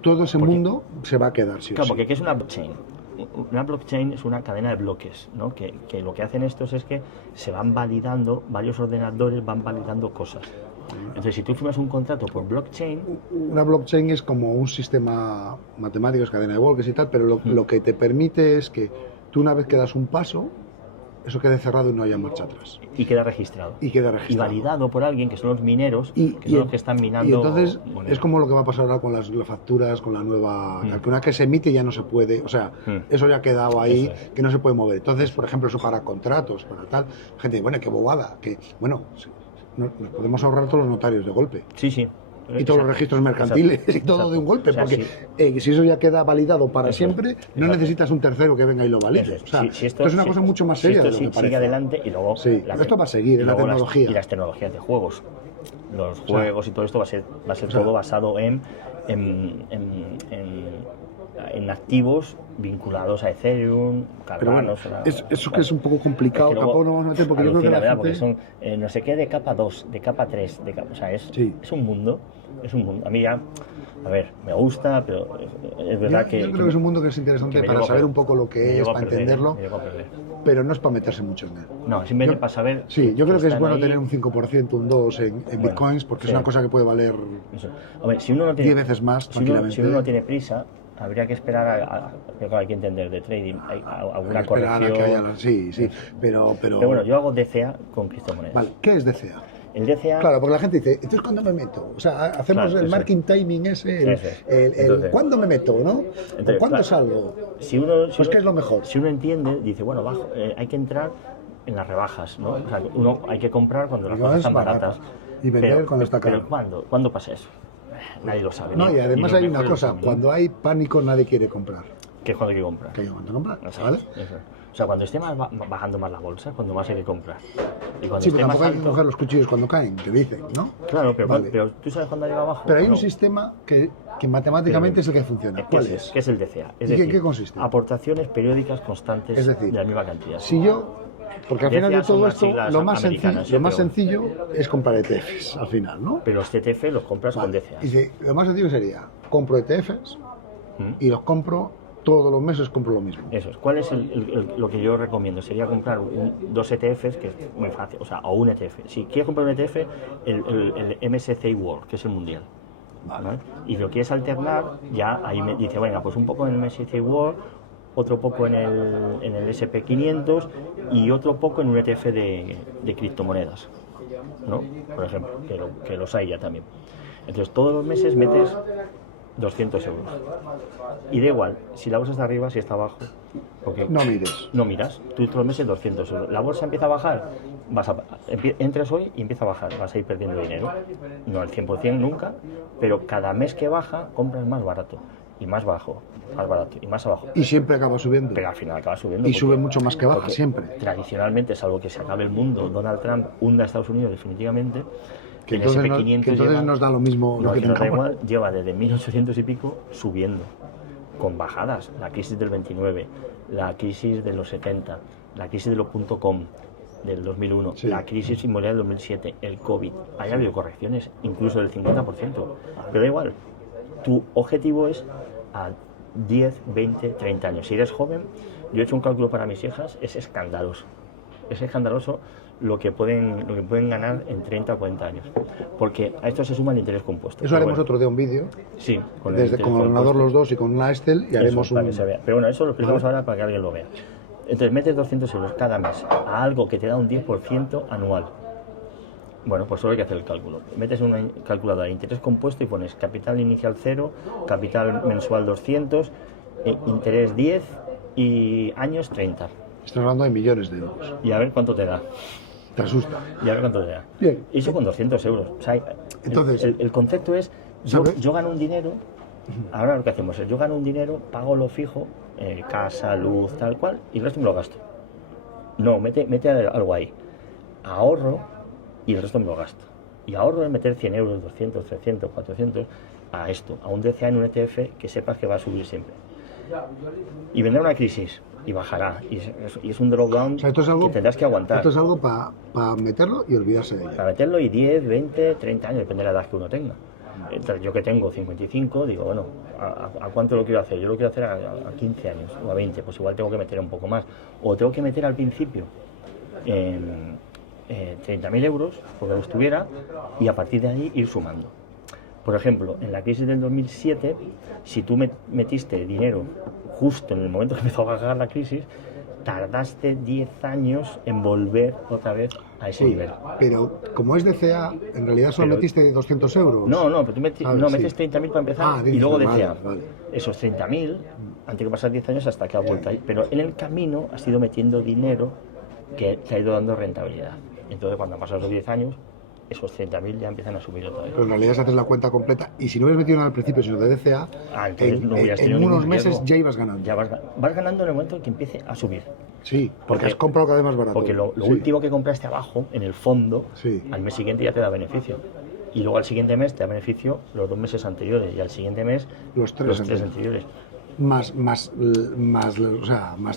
todo ese mundo se va a quedar, sí. Claro, porque ¿qué es una blockchain? Una blockchain es una cadena de bloques, ¿no? Que lo que hacen estos es que se van validando, varios ordenadores van validando cosas. Entonces, si tú firmas un contrato por blockchain... Una blockchain es como un sistema matemático, es cadena de bloques y tal, pero lo que te permite es que tú una vez que das un paso, eso quede cerrado y no haya marcha atrás. Y queda registrado. Y queda Y registrado. validado por alguien, que son los mineros, que son los que están minando. Y entonces moneda. es como lo que va a pasar ahora con las facturas, con la nueva... Que una que se emite ya no se puede, o sea, eso ya ha quedado ahí, Eso es. que no se puede mover. Entonces, por ejemplo, eso para contratos, para tal, gente dice, bueno, qué bobada, que, bueno, nos podemos ahorrar todos los notarios de golpe. Sí, sí. Y todos los registros mercantiles y todo de un golpe, O sea, porque sí. si eso ya queda validado para Eso es. siempre, no Exacto. necesitas un tercero que venga y lo valide. Eso es. O sea, Si esto es una cosa mucho más si seria esto de lo que sigue parece. adelante y luego... Sí, esto va a seguir, y en la luego tecnología. y las tecnologías de juegos. Los juegos y todo esto va a ser todo basado en activos vinculados a Ethereum, Pero bueno, Cardano. eso que es un poco complicado, tampoco lo vamos a meter porque yo creo que la ¿verdad? gente... Porque son no sé qué de capa 2, de capa 3, o sea, es un mundo, A mí ya, a ver, me gusta, pero es verdad Yo creo que es un mundo que es interesante para saber un poco lo que es, para entenderlo, pero no es para meterse mucho en él. No, simplemente para saber... Sí, yo creo que es bueno tener un 5%, un 2% en bitcoins, porque es una cosa que puede valer Hombre, si uno no tiene, 10 veces más tranquilamente. Si uno no tiene prisa, habría que esperar hay que entender de trading, alguna corrección. Que haya, sí, pero bueno, yo hago DCA con criptomonedas. Vale, ¿qué es DCA? El DCA... Claro, porque la gente dice, entonces ¿cuándo me meto? O sea, hacemos el marketing timing ese, el ¿cuándo me meto, no? Entonces, ¿O cuándo salgo? Pues ¿qué es lo mejor? Si uno entiende, dice, bueno, hay que entrar en las rebajas, ¿no? O sea, uno hay que comprar cuando las cosas están baratas. Y vender cuando está caro. Pero ¿cuándo pasa eso? Nadie lo sabe. No, y además hay una cosa, cuando hay pánico nadie quiere comprar. ¿Qué es cuando hay que comprar? ¿Qué hay que comprar? Eso, ¿Vale? Eso. O sea, cuando esté bajando más la bolsa, cuando más hay que comprar. Y cuando Sí, esté pero más tampoco hay que alto... coger los cuchillos cuando caen, que dicen, ¿no? Claro, pero, Vale. pero ¿tú sabes cuándo llega abajo? Pero hay un sistema que matemáticamente es el que funciona. ¿Cuál es? ¿Qué es el DCA? Es ¿Y decir, qué consiste? Aportaciones periódicas constantes Es decir, de la misma cantidad. Si yo... Porque al final de DCA son todo las esto, siglas lo más americanas, sencillo es comprar ETFs, al final, ¿no? Pero los ETF los compras con DCA. Dice, lo más sencillo sería, compro ETFs y los compro todos los meses, compro lo mismo. Eso es. ¿Cuál es lo que yo recomiendo? Sería comprar dos ETFs, que es muy fácil, o sea, o un ETF. Si quieres comprar un ETF, el MSCI World, que es el mundial. ¿Vale? Y si lo quieres alternar, ya ahí me dice, venga, pues un poco en el MSCI World, otro poco en el SP500 y otro poco en un ETF de criptomonedas, ¿no? Por ejemplo, que los hay ya también. Entonces todos los meses metes 200 euros. Y da igual, si la bolsa está arriba, si está abajo. Porque no mires. No miras, tú todos los meses 200 euros. La bolsa empieza a bajar, entras hoy y empieza a bajar, vas a ir perdiendo dinero. No al 100% nunca, pero cada mes que baja, compras más barato. Y más bajo, más barato, y más abajo. Y siempre acaba subiendo. Pero al final acaba subiendo. Y sube mucho más que baja, siempre. Tradicionalmente, salvo que se acabe el mundo, Donald Trump hunda a Estados Unidos definitivamente. Que entonces nos da lo mismo lo que nos da igual, lleva desde 1800 y pico subiendo, con bajadas. La crisis del 29, la crisis de los 70, la crisis de los .com del 2001, la crisis inmobiliaria del 2007, el COVID. Hay habido correcciones, incluso del 50%. Pero da igual, tu objetivo es a 10, 20, 30 años. Si eres joven, yo he hecho un cálculo para mis hijas, es escandaloso. Es escandaloso lo que pueden ganar en 30 o 40 años. Porque a esto se suma el interés compuesto. Eso haremos otro día un vídeo. Sí, con el ordenador los dos y con una Excel y haremos para que se vea. Pero bueno, eso lo explicamos ahora para que alguien lo vea. Entonces metes 200 euros cada mes a algo que te da un 10% anual. Bueno, pues solo hay que hacer el cálculo. Metes una calculadora de interés compuesto y pones capital inicial 0, capital mensual 200, interés 10 y años 30. Estás hablando de millones de euros. Y a ver cuánto te da. Te asusta. Y a ver cuánto te da. Bien. Y eso con 200 euros. O sea, entonces, el concepto es, yo gano un dinero, ahora lo que hacemos es, yo gano un dinero, pago lo fijo, casa, luz, tal cual, y el resto me lo gasto. No, mete algo ahí. Ahorro y el resto me lo gasto. Y ahorro es meter 100 euros, 200, 300, 400 a esto, a un DCA en un ETF que sepas que va a subir siempre. Y vendrá una crisis y bajará. Y es un drawdown, o sea, que tendrás que aguantar. Esto es algo para meterlo y olvidarse de ello. Para meterlo y 10, 20, 30 años, depende de la edad que uno tenga. Entonces, yo que tengo 55, digo, bueno, ¿a cuánto lo quiero hacer? Yo lo quiero hacer a 15 años o a 20, pues igual tengo que meter un poco más. O tengo que meter al principio 30.000 euros, porque lo estuviera, y a partir de ahí ir sumando. Por ejemplo, en la crisis del 2007, si tú metiste dinero justo en el momento que empezó a bajar la crisis, tardaste 10 años en volver otra vez a ese nivel. Pero como es DCA, en realidad solo metiste 200 euros. No, pero tú metes 30.000 para empezar y luego DCA. Vale. Esos 30.000, antes que pasar 10 años hasta que ha vuelto ahí. Pero en el camino has ido metiendo dinero que te ha ido dando rentabilidad. Entonces, cuando han pasado los 10 años, esos 30.000 ya empiezan a subir otra vez. Pero en realidad si haces la cuenta completa y si no hubieras metido nada al principio sino de DCA, en unos meses ya ibas ganando. Ya vas ganando en el momento en que empiece a subir. Sí, porque has comprado cada vez más barato. Porque lo último que compraste abajo, en el fondo, al mes siguiente ya te da beneficio. Y luego al siguiente mes te da beneficio los 2 meses anteriores y al siguiente mes los 3 anteriores. Más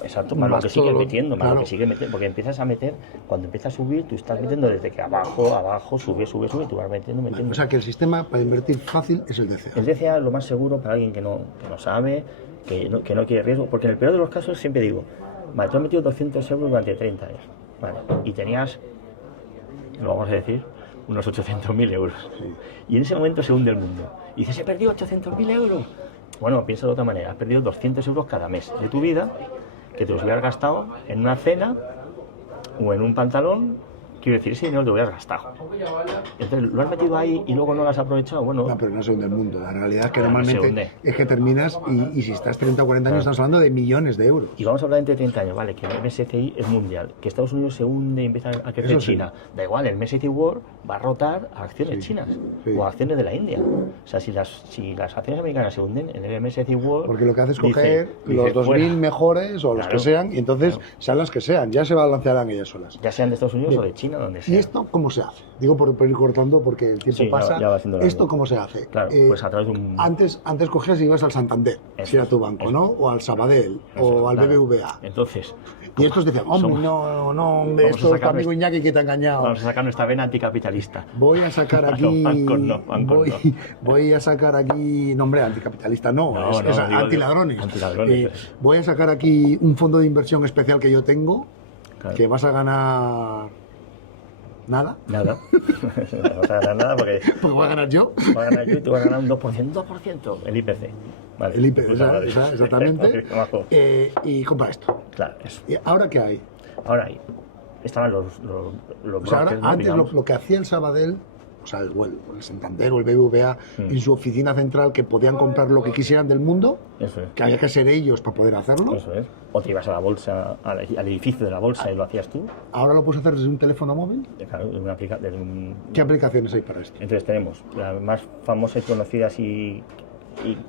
exacto, más lo que sigues metiendo, más lo que sigues metiendo, porque empiezas a meter, cuando empiezas a subir, tú estás metiendo desde que abajo, sube, y tú vas metiendo. O sea que el sistema para invertir fácil es el DCA. El DCA es lo más seguro para alguien que no sabe, que no quiere riesgo, porque en el peor de los casos siempre digo, vale, tú has metido 200 euros durante 30 años, vale, y tenías, lo vamos a decir, unos 800.000 euros, y en ese momento se hunde el mundo, y dices, he perdido 800.000 euros. Bueno, piensa de otra manera, has perdido 200 euros cada mes de tu vida que te los hubieras gastado en una cena o en un pantalón. Quiero decir, ese dinero te lo hubieras gastado. Entonces, ¿lo has metido ahí y luego no lo has aprovechado? Bueno, no, pero no se hunde el mundo. La realidad es que normalmente es que terminas y si estás 30 o 40 años estamos hablando de millones de euros. Y vamos a hablar entre 30 años, vale, que el MSCI es mundial, que Estados Unidos se hunde y empieza a crecer China. Da igual, el MSCI World va a rotar a acciones chinas o a acciones de la India. O sea, si las acciones americanas se hunden en el MSCI World... Porque lo que hace es coger los 2.000 mejores o los que sean y entonces sean las que sean, ya se balancearán ellas solas. Ya sean de Estados Unidos o de China. ¿Y esto cómo se hace? Digo por ir cortando porque el tiempo pasa. ¿Esto cómo se hace? Claro, pues a través de un... Antes cogías y ibas al Santander, si era tu banco, ¿no? O al Sabadell, o al BBVA. Entonces... Y estos decían, hombre, no, esto es tu amigo Iñaki que te ha engañado. Vamos a sacar nuestra vena anticapitalista. Voy a sacar aquí... Voy a sacar aquí... No, hombre, anticapitalista no, es antiladrones. Voy a sacar aquí un fondo de inversión especial que yo tengo, que vas a ganar... ¿Nada? No vas a ganar nada porque voy a ganar yo. Voy a ganar yo y tú vas a ganar un 2%, el IPC. Vale. El IPC, exactamente. Y compra esto. Claro, eso. ¿Y ahora qué hay? Ahora hay. Estaban los o sea, ahora, antes lo que hacía el Sabadell, o sea, el Santander o el BBVA en su oficina central, que podían comprar lo que quisieran del mundo, que había que ser ellos para poder hacerlo. Eso es. O te ibas a la bolsa, al edificio de la bolsa y lo hacías tú. ¿Ahora lo puedes hacer desde un teléfono móvil? Claro, ¿Qué aplicaciones hay para esto? Entonces tenemos las más famosas y conocidas y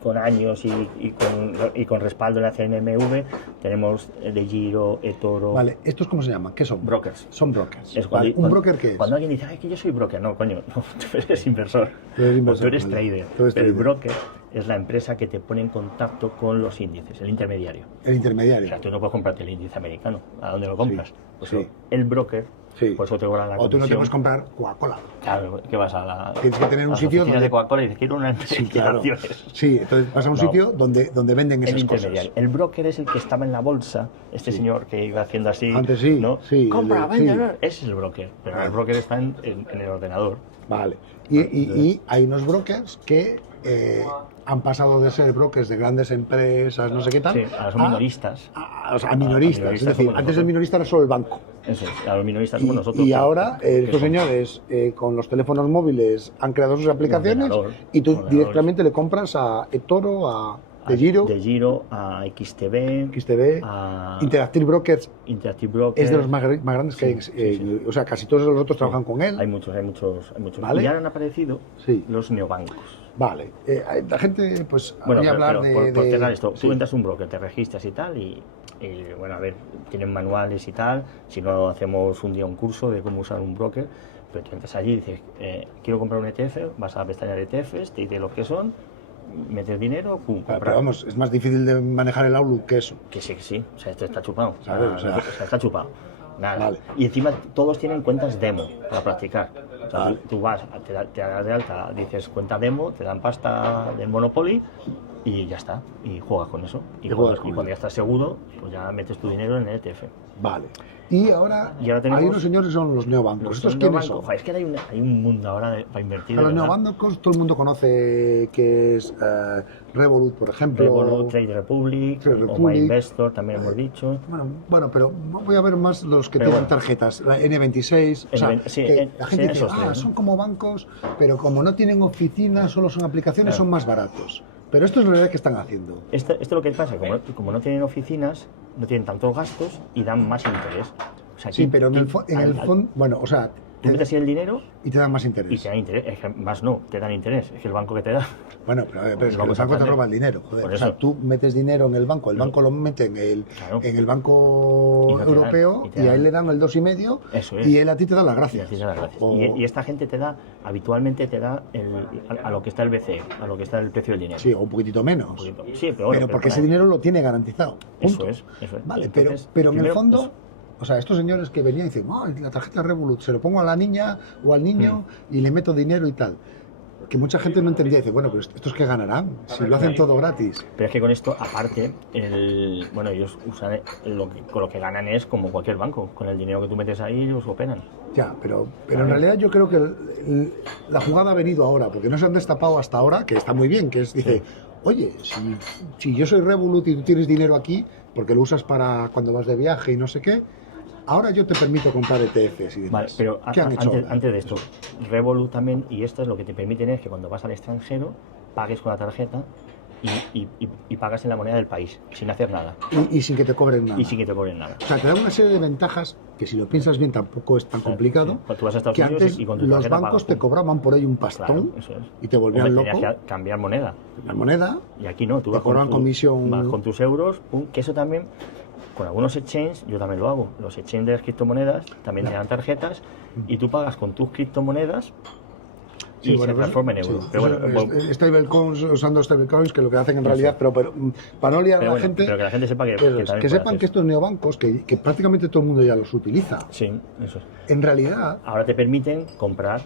con años y con respaldo en la CNMV, tenemos DEGIRO, eToro... Vale, ¿estos cómo se llaman? ¿Qué son? Brokers. Son brokers. Vale. ¿Un broker qué es? Cuando alguien dice, que yo soy broker, no, coño, no, tú eres inversor. Tú eres trader. Pero el broker es la empresa que te pone en contacto con los índices, el intermediario. El intermediario. O sea, tú no puedes comprarte el índice americano. ¿A dónde lo compras? Pues el broker... Por eso te cobran la comisión. O tú no te puedes comprar Coca-Cola. Claro, que vas a la... Tienes que tener un sitio donde... de Coca-Cola y dices, quiero una empresa de acciones. Sí, entonces vas a un sitio donde venden esas cosas. El broker es el que estaba en la bolsa, señor que iba haciendo así... Antes ¿no? Compra, vende, ese es el broker. Pero el broker está en el ordenador. Vale. Y hay unos brokers que... han pasado de ser brokers de grandes empresas, no sé qué tal, a los minoristas. A minoristas. Es decir, antes el minorista era solo el banco. Eso es, a los minoristas como nosotros. Y ahora estos señores con los teléfonos móviles han creado sus aplicaciones y tú directamente le compras a eToro, a DEGIRO, a XTB, a Interactive Brokers. Interactive es de los más grandes que hay. O sea, casi todos los otros trabajan con él. Hay muchos. ¿Vale? Y ahora han aparecido los neobancos. Vale. La gente, pues, bueno, voy a hablar por cerrar esto, tú entras a un broker, te registras y tal, y bueno, a ver, tienen manuales y tal. Si no, hacemos un día un curso de cómo usar un broker. Pero tú entras allí y dices, quiero comprar un ETF, vas a la pestaña de ETFs, te dice lo que son, metes dinero, pum, comprar. Pero vamos, es más difícil de manejar el Outlook que eso. Que sí, o sea, esto está chupado, ¿sabes? O sea, está chupado. Nada. Vale. Y encima todos tienen cuentas demo para practicar. O sea, tú vas, te das de alta, dices cuenta demo, te dan pasta del Monopoly y ya está, y juegas con eso. Y juegas con cuando él. ya estás seguro, pues ya metes tu dinero en el ETF. Vale. Y ahora tenemos hay unos señores que son los neobancos. ¿Estos quiénes son? Joder, es que hay un mundo ahora para invertir. A los de verdad. neobancos todo el mundo conoce que es Revolut, por ejemplo. Revolut, Trade Republic, Trade o Republic. MyInvestor, también hemos dicho. Bueno, pero voy a ver más los que Pero tienen bueno. tarjetas, la N26. O sea, Sí, que la gente dice, esos tres, ¿no? son como bancos, pero como no tienen oficinas, solo son aplicaciones, Claro. son más baratos. Pero esto es la realidad que están haciendo. Esto es lo que pasa, como no tienen oficinas, no tienen tantos gastos y dan más interés. O sea, Sí, aquí- pero en el al- fondo, bueno, o sea, Tú metes ahí el dinero y te dan más y interés. te dan interés. Es que más no, te dan interés. Es que el banco que te da. Bueno, pero es que el Vamos a banco te Santander. roba el dinero, joder. Por O sea, eso. tú metes dinero en el banco lo mete Claro. en el banco Y no te dan, europeo y te y a dan. él le dan el 2,5 Eso es. y él a ti te da las Y gracias. así se da gracias. O- Y esta gente te da, habitualmente te da a lo que está el BCE, a lo que está el precio del dinero. Sí, o un poquitito menos. Un poquito. Sí, pero bueno. Pero porque para- ese dinero lo tiene garantizado. Punto. Eso es. Vale, Entonces, pero en el primero, fondo, eso. o sea, estos señores que venían y dicen, la tarjeta Revolut, se lo pongo a la niña o al niño y le meto dinero y tal. Que mucha gente no entendía, dice, bueno, pero estos que ganarán, si lo hacen todo gratis. Pero es que con esto, aparte, ellos usan con lo que ganan es como cualquier banco. Con el dinero que tú metes ahí, ellos operan. Ya, pero en realidad yo creo que la jugada ha venido ahora, porque no se han destapado hasta ahora, que está muy bien, que es, dice, oye, si yo soy Revolut y tú tienes dinero aquí, porque lo usas para cuando vas de viaje y no sé qué, ahora yo te permito comprar ETFs y demás. Vale, pero ¿Qué han hecho ahora? antes de esto, Revolut también, y esto es lo que te permiten es que cuando vas al extranjero, pagues con la tarjeta y pagas en la moneda del país, sin hacer nada. Y sin que te cobren nada. Y sin que te cobren nada. O sea, te da una serie de ventajas que si lo piensas bien tampoco es tan complicado. Sí. Pues tú vas a Estados Que Unidos antes y con tu los tarjeta bancos pagas, te pum. cobraban por ahí un Claro, pastón eso es. y te volvían Hombre, loco. tenías que cambiar moneda. La moneda, Y aquí no, tú Te vas cobran comisión. vas con tus euros, pum, que eso también, con algunos exchanges, yo también lo hago. Los exchanges de las criptomonedas también te dan tarjetas y tú pagas con tus criptomonedas y se transforma en euros. sí, Pero bueno, stablecoins, usando stablecoins, que lo que hacen en realidad, pero para no liar a la gente, pero que la gente sepa que eso es, también que puede sepan hacer que estos neobancos, que prácticamente todo el mundo ya los utiliza, sí, eso es. en realidad, Ahora te permiten comprar,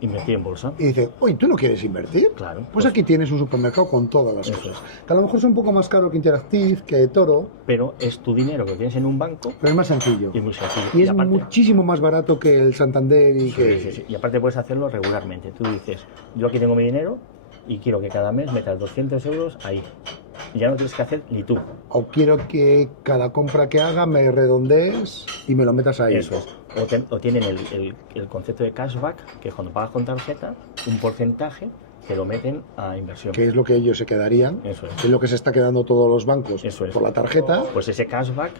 invertir en bolsa. y dice, oye, ¿tú no quieres invertir? Claro. Pues aquí tienes un supermercado con todas las Eso cosas. Que a lo mejor es un poco más caro que Interactive, que Toro, Pero es tu dinero que tienes en un banco pero es más sencillo. y es muy sencillo. Y es aparte, muchísimo más barato que el Santander y que... sí. Y aparte puedes hacerlo regularmente. Tú dices, yo aquí tengo mi dinero y quiero que cada mes metas 200 euros ahí. Ya no tienes que hacer ni tú. O quiero que cada compra que haga me redondees y me lo metas ahí. Eso es. O tienen el concepto de cashback, que es cuando pagas con tarjeta, un porcentaje que lo meten a inversión. Que es lo que ellos se quedarían, Eso es. que es lo que se está quedando todos los bancos Eso es. por la tarjeta. Pues ese cashback,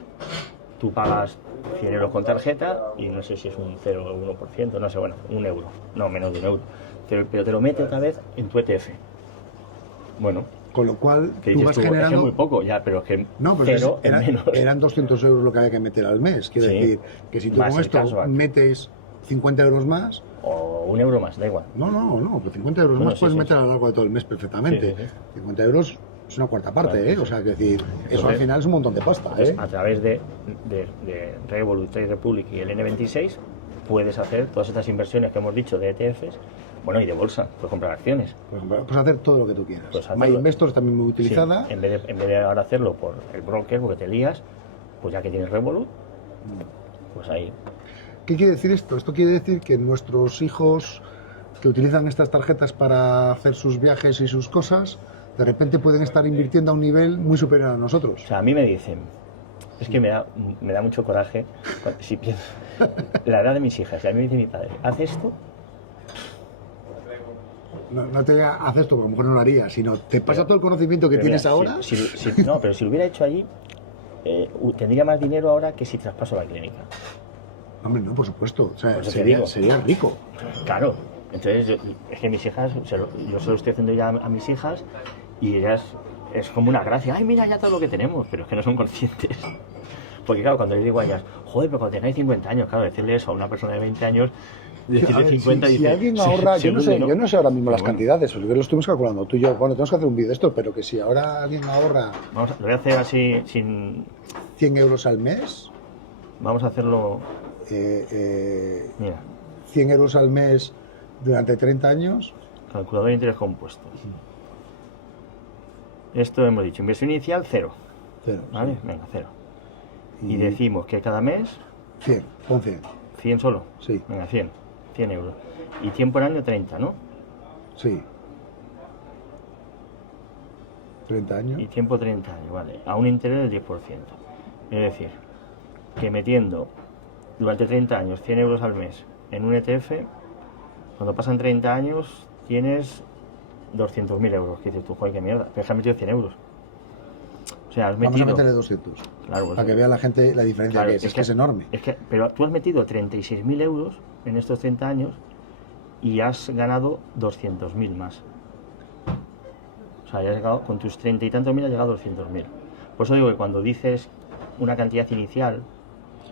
tú pagas 100 euros con tarjeta y no sé si es un 0 o 1%, no sé, bueno, un euro, no, menos de un euro. Pero te lo mete otra vez en tu ETF. Bueno, Con lo cual que tú dices vas tú, es que es generando... muy poco, ya, pero es que No, pero cero es menos. eran 200 euros lo que había que meter al mes. Quiero Sí. decir que si tú Más con el esto cashback. metes 50 euros más, O un euro más, da igual. no, pero 50 euros Bueno, más sí, puedes sí, meter sí. a lo largo de todo el mes perfectamente. Sí, sí, sí. 50 euros es una cuarta parte, Claro, ¿eh? sí, O sea, que decir, eso al Entonces- final es un montón de pasta, Entonces, ¿eh? a través de Revolut, Trade Republic y el N26 puedes hacer todas estas inversiones que hemos dicho de ETFs, bueno, y de bolsa, puedes comprar acciones. Pues puedes hacer todo lo que tú quieras. Pues hacerlo. MyInvestor es también muy Sí, utilizada. en vez de ahora hacerlo por el broker, porque te lías, pues ya que tienes Revolut, pues ahí. ¿Qué quiere decir esto? Esto quiere decir que nuestros hijos que utilizan estas tarjetas para hacer sus viajes y sus cosas, de repente pueden estar invirtiendo a un nivel muy superior a nosotros. O sea, a mí me dicen, es que me da mucho coraje si pienso la edad de mis hijas. Y a mí me dice mi padre, haz esto. No te diga, haz esto, porque a lo mejor no lo haría, sino te pasa Pero- todo el conocimiento que pero tienes mira, ahora. No, pero si lo hubiera hecho allí, tendría más dinero ahora que si traspaso la clínica. Hombre, no, por supuesto. O sea, Por eso te digo. sería rico. Claro, entonces es que mis hijas, yo se lo estoy haciendo ya a mis hijas y ellas es como una gracia. Ay, mira ya todo lo que tenemos, pero es que no son conscientes. Porque claro, cuando les digo a ellas, joder, pero cuando tengáis 50 años, claro, decirle eso a una persona de 20 años, decirle A ver, 50 si y dice, alguien ahorra, sí, yo no sé ahora mismo las cantidades, porque lo estuvimos calculando tú y yo. Bueno, tenemos que hacer un vídeo de esto, pero que si ahora alguien ahorra Lo voy a hacer así sin... 100 euros al mes, Vamos a hacerlo... Mira, 100 euros al mes durante 30 años, calculador de interés compuesto. Esto hemos dicho, inversión inicial, 0. Cero, ¿Vale? sí. Venga, 0. Y decimos que cada mes, 100, pon 100. 100 solo. Sí. Venga, 100 euros. Y tiempo en año, 30, ¿no? Sí. 30 años. Y tiempo 30 años, vale. A un interés del 10%. Es decir, que metiendo durante 30 años 100 euros al mes en un ETF, cuando pasan 30 años tienes 200.000 euros. Que dices tú, joder, qué mierda. Pero es que has metido 100 euros. O sea, has Vamos metido... a meterle 200. Claro, pues, Para que vea la gente la diferencia claro, que es. Es que es enorme. Pero tú has metido 36.000 euros en estos 30 años y has ganado 200.000 más. O sea, ya has llegado, con tus 30 y tantos mil has llegado a 200.000. Por eso digo que cuando dices una cantidad inicial...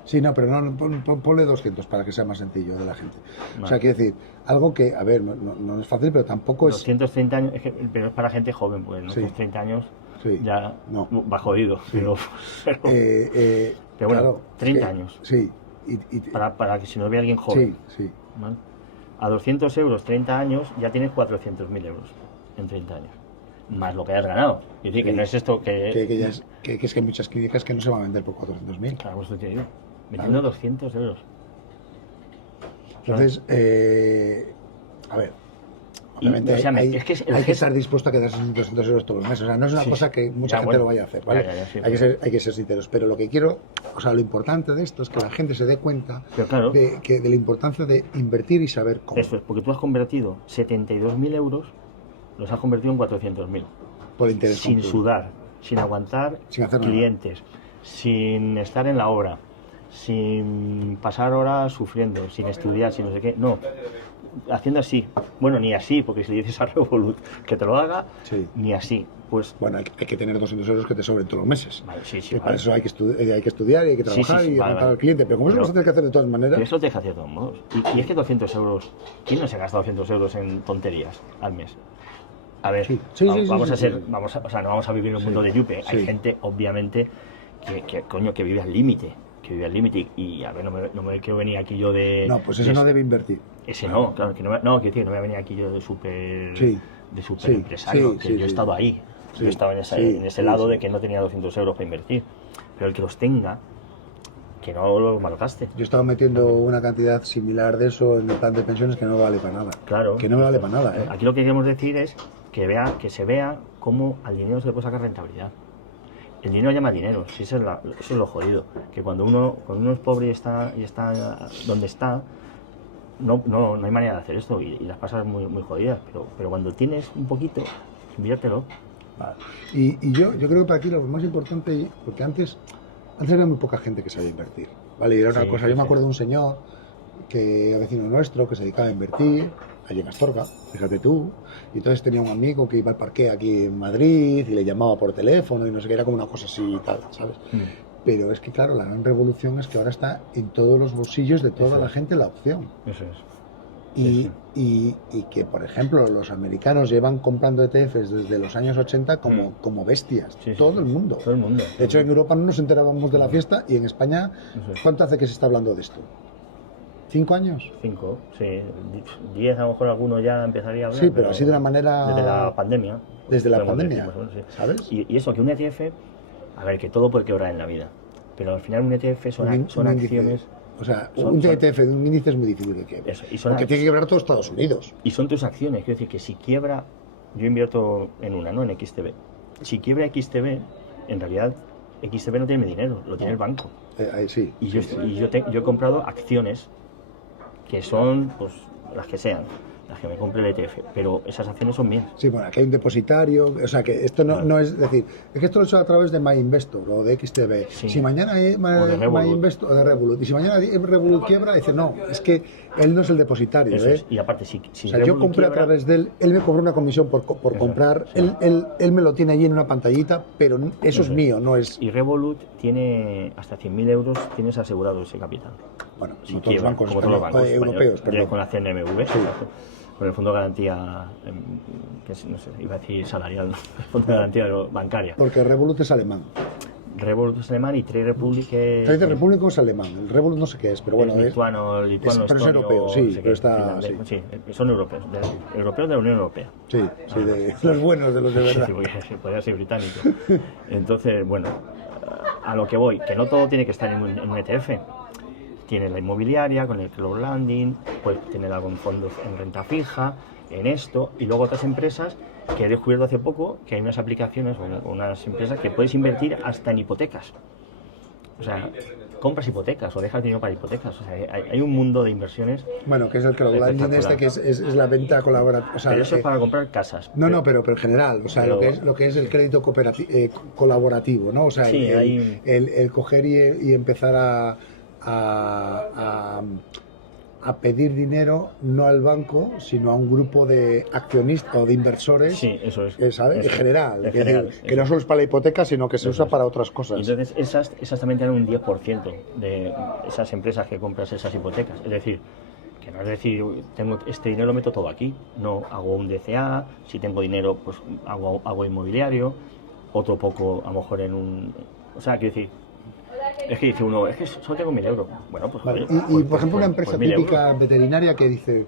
Sí, no, pero no, ponle 200 para que sea más sencillo de la gente. Vale. O sea, quiero decir, algo que, a ver, no es fácil, pero tampoco es... 230 años, pero es para gente joven, pues en Sí. los 30 años Sí. ya No. va jodido. Pero bueno, claro, 30 que- años. Sí. Para que si no ve alguien joven. Sí. ¿Vale? A 200 euros, 30 años, ya tienes 400.000 euros en 30 años. Más lo que hayas ganado. Es decir, que Sí. no es esto que... Que es que hay muchas clínicas que no se van a vender por 400.000. Claro, pues te digo. Vendiendo 200 euros. Entonces, a ver, obviamente o sea, hay, es que es el hay que gesto- estar dispuesto a quedarse sin 200 euros todos los meses. O sea, no es una Sí, cosa sí. que mucha Ya, gente bueno. lo vaya a hacer, ¿vale? Ya, sí, hay que ser sinceros. Pero lo que quiero, o sea, lo importante de esto es que la gente se dé cuenta Pero claro. de la importancia de invertir y saber cómo. Eso es, porque tú has convertido 72.000 euros, los has convertido en 400.000. Por interés Sin compuesto. sudar, sin aguantar Sin hacer nada. clientes, sin estar en la obra, sin pasar horas sufriendo, sin estudiar, sin no sé qué. No, haciendo así. Bueno, ni así, porque si le dices a Revolut que te lo haga, Sí. ni así. Pues, Bueno, hay que tener 200 euros que te sobren todos los meses. vale, sí, Y para vale. eso hay que estudiar y hay que Sí, sí, trabajar sí, y vale, aguantar vale. al cliente. Pero como eso lo vas a tener que hacer de todas maneras, Pero eso te deja hacer de todos modos. Y es que 200 euros, ¿quién no se gasta 200 euros en tonterías al mes? A ver, Sí, vamos sí, a ser, sí. o sea, no vamos a vivir en un mundo de yupe. Hay sí. gente, obviamente, que vive al límite. Que vive al límite. Y a ver, no me quiero venir aquí yo de. no, pues ese de- no debe invertir. Ese no, claro, que no, quiero decir, no voy a venir aquí yo de súper. Sí. De súper Sí, empresario, sí, que sí, yo he sí. estado ahí. Sí, Yo he estado en ese sí, lado sí. de que no tenía 200 euros para invertir. Pero el que los tenga, que no lo malgaste. Yo estaba metiendo una cantidad similar de eso en el plan de pensiones que no vale para nada. Claro. Que no me vale para nada, ¿eh? Aquí lo que queremos decir es que se vea cómo al dinero se le puede sacar rentabilidad. El dinero llama dinero, si eso es lo jodido. Que cuando uno es pobre y está donde está, no hay manera de hacer esto y las pasas muy, muy jodidas. Pero cuando tienes un poquito, inviértelo. Vale. Y yo creo que para aquí lo más importante, porque antes había muy poca gente que sabía invertir, ¿vale? Y era una Sí, cosa, sí, yo me sí. acuerdo de un señor que vecino nuestro que se dedicaba a invertir allí en Astorga, fíjate tú, y entonces tenía un amigo que iba al parque aquí en Madrid y le llamaba por teléfono y no sé qué, era como una cosa así y tal, ¿sabes? Pero es que claro, la gran revolución es que ahora está en todos los bolsillos de toda Eso la es. gente la opción. Eso es. Y, Sí, y que, por ejemplo, los americanos llevan comprando ETFs desde los años 80 como bestias. Sí, sí, todo sí. el mundo. Todo el mundo. De hecho, en Europa no nos enterábamos de la fiesta y en España, Eso es. ¿cuánto hace que se está hablando de esto? ¿5 años? 5, sí. 10 a lo mejor alguno ya empezaría a hablar. Sí, pero así de una manera... Desde la pandemia. Desde la podemos pandemia, decir, más o menos, sí. ¿sabes? Y eso, que un ETF, a ver, que todo puede quebrar en la vida. Pero al final un ETF son Un índice. acciones. O sea, son- un son- ETF de un índice es muy difícil que quiebre. Eso, y son Porque ac- tiene que quebrar todo Estados Unidos. Y son tus acciones. Quiero decir que si quiebra, yo invierto en una, ¿no? En XTB. Si quiebra XTB, en realidad XTB no tiene mi dinero, lo tiene el banco. Sí. Y yo he comprado acciones que son, pues, las que sean, las que me compre el ETF, pero esas acciones son mías. Sí, bueno, aquí hay un depositario, o sea que esto no, Claro. no es decir, es que esto lo he hecho a través de MyInvestor o de XTB. Sí. Si mañana hay O de Revolut. MyInvestor o de Revolut, y si mañana Revolut quiebra, dice no, es que él no es el depositario. Eso ¿eh? es. Y aparte, si O sea, yo Revolut compré a quiebra, través de él me cobró una comisión por Eso, comprar, sí. él me lo tiene allí en una pantallita, pero eso es Eso. mío, no es... Y Revolut tiene hasta 100.000 euros, tienes asegurado ese capital. Bueno, Si como todos los quiebra, bancos, como todos los bancos europeos, españoles, perdón. con la CNMV, exacto. Con el Fondo de Garantía, que es, no sé, iba a decir salarial, ¿no? El Fondo de Garantía bancaria. Porque Revolut es alemán. Revolut es alemán y Trade Republic es... Trade Republic es alemán, el Revolut no sé qué es, pero bueno, es lituano, pero es estonio, europeo, sí, no sé pero qué, está... finlandés, sí, son europeos, europeos de la Unión Europea. Sí, sí, de los buenos, de los de verdad. Sí, podría ser británico. Entonces, bueno, a lo que voy, que no todo tiene que estar en un ETF. Tienes la inmobiliaria con el crowdlending, puedes tener algún fondo en renta fija, en esto, y luego otras empresas que he descubierto hace poco que hay unas aplicaciones o unas empresas que puedes invertir hasta en hipotecas. O sea, compras hipotecas o dejas dinero para hipotecas. O sea, hay un mundo de inversiones. Bueno, que es el crowdlending que es la venta colaborativa. O sea, pero eso es para comprar casas. No, pero en general, o sea, pero, lo que es el crédito colaborativo, ¿no? O sea, sí, el coger y empezar a pedir dinero no al banco, sino a un grupo de accionistas o de inversores, sí, eso es, ¿sabes? En general, eso. Que no solo es para la hipoteca, sino que se usa para otras cosas. Y entonces esas también tienen un 10% de esas empresas que compras esas hipotecas. Es decir, que no es decir, tengo este dinero, lo meto todo aquí. No, hago un DCA, si tengo dinero, pues hago inmobiliario, otro poco, a lo mejor en un... O sea, quiero decir, es que dice uno, es que solo tengo 1.000 euros. Bueno, pues... Vale. Y por ejemplo, una empresa típica veterinaria que dice,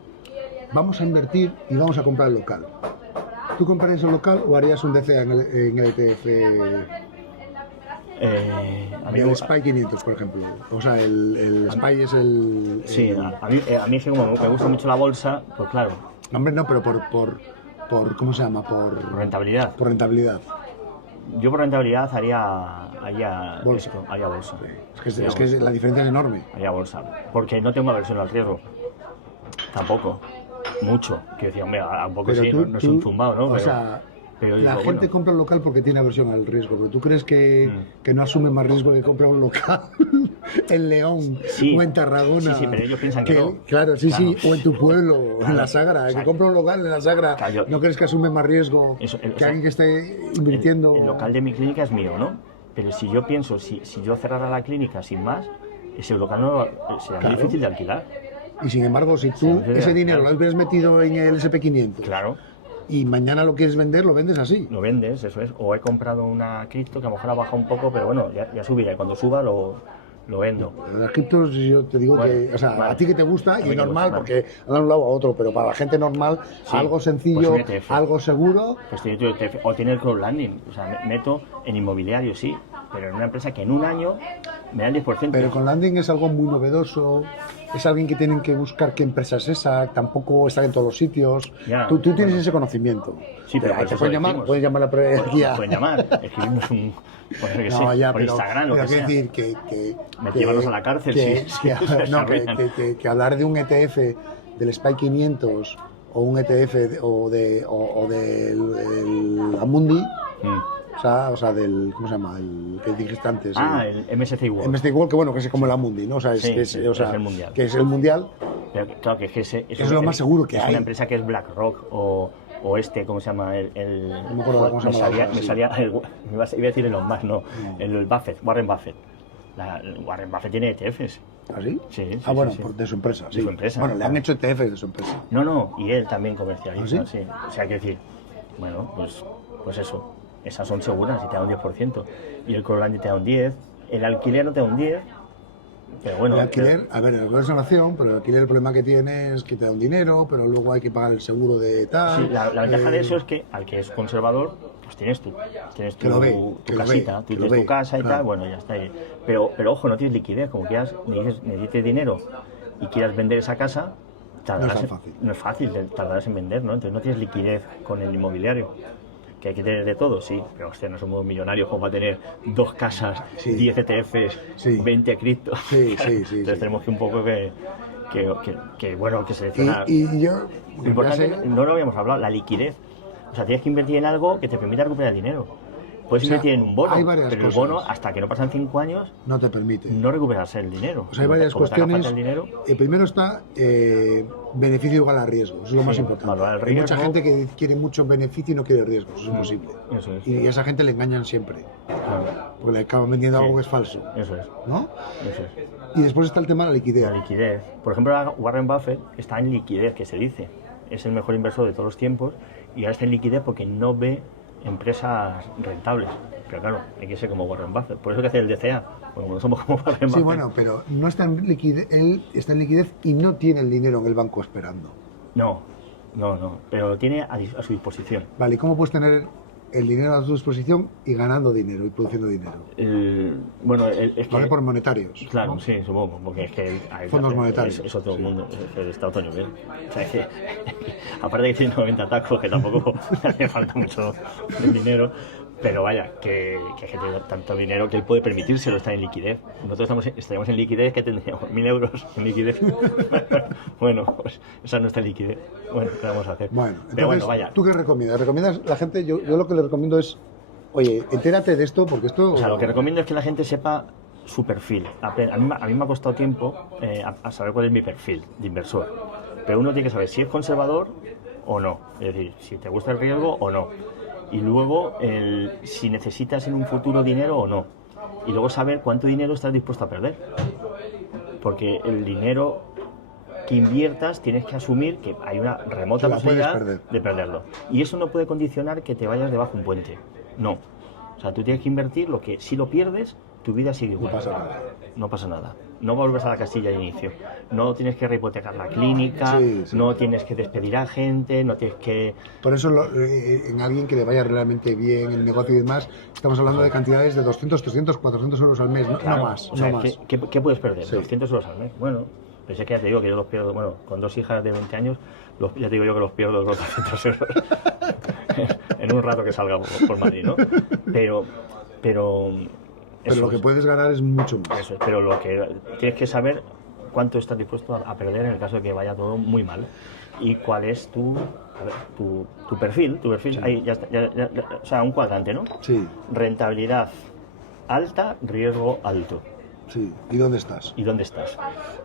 vamos a invertir y vamos a comprar el local. ¿Tú comprarías el local o harías un DCA en el ETF? El SPY 500, por ejemplo. O sea, el SPY es el... Sí, a mí es que como me gusta mucho la bolsa, pues claro. Hombre, no, pero por ¿cómo se llama? Por rentabilidad. Por rentabilidad. Yo por rentabilidad haría bolsa. Haría bolsa. Sí. Es que la diferencia es enorme. Haría bolsa. Porque no tengo aversión al riesgo. Tampoco. Mucho. Quiero decir, hombre, un poco sí, no es un zumbado, ¿no? O sea, la gente compra un local porque tiene aversión al riesgo. Pero ¿tú crees que no asume más riesgo que comprar un local en León o en Tarragona? Sí, pero ellos piensan que no. Claro, sí, o en tu pueblo, en la Sagra. Que compra un local en la Sagra, ¿no crees que asume más riesgo que alguien que esté invirtiendo? El local de mi clínica es mío, ¿no? Pero si yo pienso, si yo cerrara la clínica sin más, ese local no será muy difícil de alquilar. Y sin embargo, si tú ese dinero lo hubieras metido en el SP500, claro, y mañana lo quieres vender, lo vendes así. Lo vendes, eso es. O he comprado una cripto que a lo mejor ha bajado un poco, pero bueno, ya subirá. Y cuando suba lo vendo. Las criptos, yo te digo que, o sea, a ti que te gusta y normal, porque han de un lado a otro, pero para la gente normal, algo sencillo, pues algo seguro. Pues tiene tu ETF, o tiene el crowdlending. O sea, meto en inmobiliario, sí, pero en una empresa que en un año me da el 10%. Pero con landing es algo muy novedoso. Es alguien que tienen que buscar qué empresa es esa, tampoco está en todos los sitios. Tú tienes ese conocimiento. Sí, pero te pueden llamar, puedes llamar a la pueden llamar, escribimos por Instagram, lo que sea. Decir llevarnos a la cárcel, que hablar de un ETF del SPY 500 o un ETF o del Amundi, o sea, del, ¿cómo se llama? El que dijiste antes. El MSCI World. MSCI World, que bueno, que es como el Amundi, ¿no? O sea, es el mundial. Que es el mundial. Pero claro, que es lo más seguro que hay. Es una empresa que es BlackRock o ¿cómo se llama? No me acuerdo cómo se llama. Me salía iba a decir Elon Musk, no. El Buffett, Warren Buffett. Warren Buffett tiene ETFs. ¿Ah, sí? Sí. Bueno, de su empresa. De su empresa. Bueno, le han hecho ETFs de su empresa. No, y él también comercializa. ¿Ah, sí? O sea, quiero decir, bueno, pues eso. Esas son seguras y te da un 10%. Y el crowdlending te da un 10%. El alquiler no te da un 10%. Pero bueno, el alquiler, a ver, el alquiler es una acción, pero el alquiler el problema que tiene es que te da un dinero, pero luego hay que pagar el seguro de tal. Sí, la ventaja de eso es que al que es conservador, pues tienes tu casita, tú tienes tu casa y tal, bueno, ya está ahí. Pero ojo, no tienes liquidez, como quieras, necesites dinero y quieras vender esa casa, no es fácil, tardarás en vender, ¿no? Entonces no tienes liquidez con el inmobiliario. Que hay que tener de todo, sí, pero hostia, no somos millonarios como para tener 2 casas, 10 ETFs, 20 criptos. Entonces tenemos que un poco que seleccionar. Y yo... Lo importante, no lo habíamos hablado, la liquidez. O sea, tienes que invertir en algo que te permita recuperar el dinero. Puedes invertir en un bono, pero el bono, hasta que no pasan 5 años, no te permite. No recuperas el dinero. O sea, hay varias cuestiones. El primero está beneficio igual a riesgo, eso es lo más importante. Hay mucha gente que quiere mucho beneficio y no quiere riesgo, eso es imposible. Eso es. Y a esa gente le engañan siempre. Porque le acaban vendiendo algo que es falso. Eso es. ¿No? Eso es. Y después está el tema de la liquidez. La liquidez. Por ejemplo, Warren Buffett está en liquidez, que se dice. Es el mejor inversor de todos los tiempos y ahora está en liquidez porque no ve empresas rentables. Pero claro, hay que ser como Warren Buffett. Por eso hay que hacer el DCA. Bueno, no somos como Warren Buffett. Sí, bueno, pero no está en liquidez, él está en liquidez y no tiene el dinero en el banco esperando. No, pero lo tiene a su disposición. Vale, ¿y cómo puedes tener el dinero a tu disposición y ganando dinero y produciendo dinero? Es que... Vale, por monetarios. Claro, ¿no? sí, supongo, porque es que... Fondos monetarios. Es otro Sí. mundo, está otro nivel. O sea, es que, aparte de que tiene 90 tacos, que tampoco le hace falta mucho dinero, pero vaya, que tiene tanto dinero que él puede permitírselo estar en liquidez. Nosotros estaríamos en liquidez, que tendríamos 1.000 euros en liquidez. Bueno, pues esa no está en liquidez. Bueno, ¿qué vamos a hacer? Bueno, pero entonces, bueno, vaya. ¿tú qué recomiendas? ¿Recomiendas la gente? Yo lo que le recomiendo es, oye, entérate de esto, porque esto... O sea, lo que recomiendo es que la gente sepa su perfil. A mí me ha costado tiempo a saber cuál es mi perfil de inversor. Pero uno tiene que saber si es conservador o no. Es decir, si te gusta el riesgo o no. Y luego, si necesitas en un futuro dinero o no. Y luego saber cuánto dinero estás dispuesto a perder. Porque el dinero que inviertas tienes que asumir que hay una remota posibilidad de perderlo. Y eso no puede condicionar que te vayas debajo de un puente. No. O sea, tú tienes que invertir lo que si lo pierdes, tu vida sigue igual. No pasa nada. No pasa nada. No vuelves a la Castilla de inicio. No tienes que rehipotecar la clínica, Sí. no tienes que despedir a gente, no tienes que... Por eso, en alguien que le vaya realmente bien el negocio y demás, estamos hablando de cantidades de 200, 300, 400 euros al mes, no, Claro, no más. o sea, no más. ¿qué puedes perder? Sí. 200 euros al mes. Bueno, pues es que ya te digo que yo los pierdo, bueno, con 2 hijas de 20 años, ya te digo yo que los pierdo los 200 euros en un rato que salga por Madrid, ¿no? Pero Pero lo que puedes ganar es mucho más. Eso es, pero lo que tienes que saber cuánto estás dispuesto a perder en el caso de que vaya todo muy mal y cuál es tu perfil. Sí. Ahí ya está, o sea, un cuadrante, ¿no? Sí, Rentabilidad alta, riesgo alto. sí. ¿Y dónde estás? ¿Y dónde estás?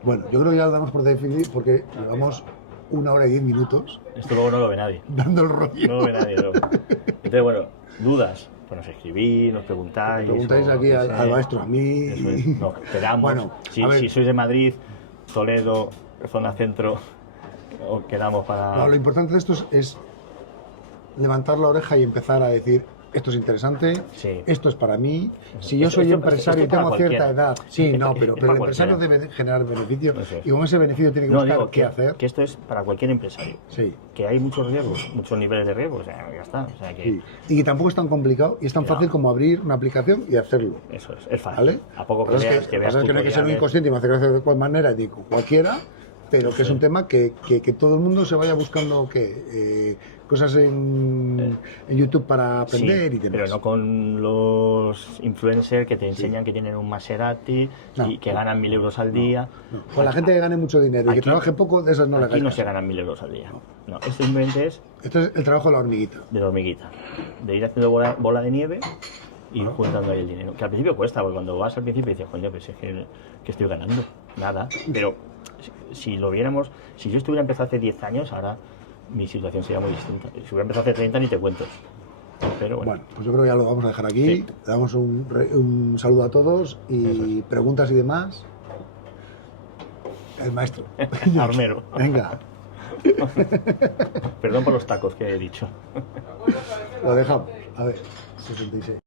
Bueno, yo creo que ya lo damos por definir porque llevamos 1 hora y 10 minutos Esto luego no lo ve nadie. dando el rollo. No lo ve nadie, no. Entonces, bueno, dudas. Pues nos escribís, nos preguntáis. Preguntáis o aquí lo que sea. al maestro, a mí. Eso es. Nos quedamos. Bueno, si a ver. sois de Madrid, Toledo, zona centro, os quedamos para... No, lo importante de esto es levantar la oreja y empezar a decir, esto es interesante, Sí. esto es para mí. Si yo soy empresario y esto es tengo para cierta cualquiera. edad, sí, no, pero Es el para empresario cualquiera. debe generar beneficio Eso es. y con ese beneficio tiene que No, buscar digo qué hacer. que esto es para cualquier empresario. Sí. Que hay muchos riesgos, muchos niveles de riesgo, o sea, ya está. O sea, que Sí. Y que tampoco es tan complicado y es tan Ya. fácil como abrir una aplicación y hacerlo. eso es fácil. ¿Vale? A poco que Lo que veas, pasa que veas es que no hay que ser un tutoriales. inconsciente y me hace gracia de cualquier manera, digo, cualquiera, pero que es un tema que todo el mundo se vaya buscando cosas en YouTube para aprender Sí, y demás. pero no con los influencers que te enseñan que tienen un Maserati No, y que ganan 1.000 euros al día. No, con la gente que gane mucho dinero y que Aquí- trabaje poco, de esas no le Aquí hagas no caso. se ganan 1.000 euros al día. No, esto simplemente es Esto es el trabajo de la hormiguita. de la hormiguita, de ir haciendo bola de nieve y ir juntando ahí el dinero. Que al principio cuesta, porque cuando vas al principio dices, coño, pues es que estoy ganando nada. Pero si lo viéramos, si yo estuviera empezado hace 10 años, ahora mi situación sería muy distinta. Si hubiera empezado hace 30 ni te cuento. Pero bueno, Bueno, pues yo creo que ya lo vamos a dejar aquí. Sí. Le damos un saludo a todos y preguntas y demás. El maestro. armero. Venga, Perdón por los tacos que he dicho. lo dejamos. A ver, 66.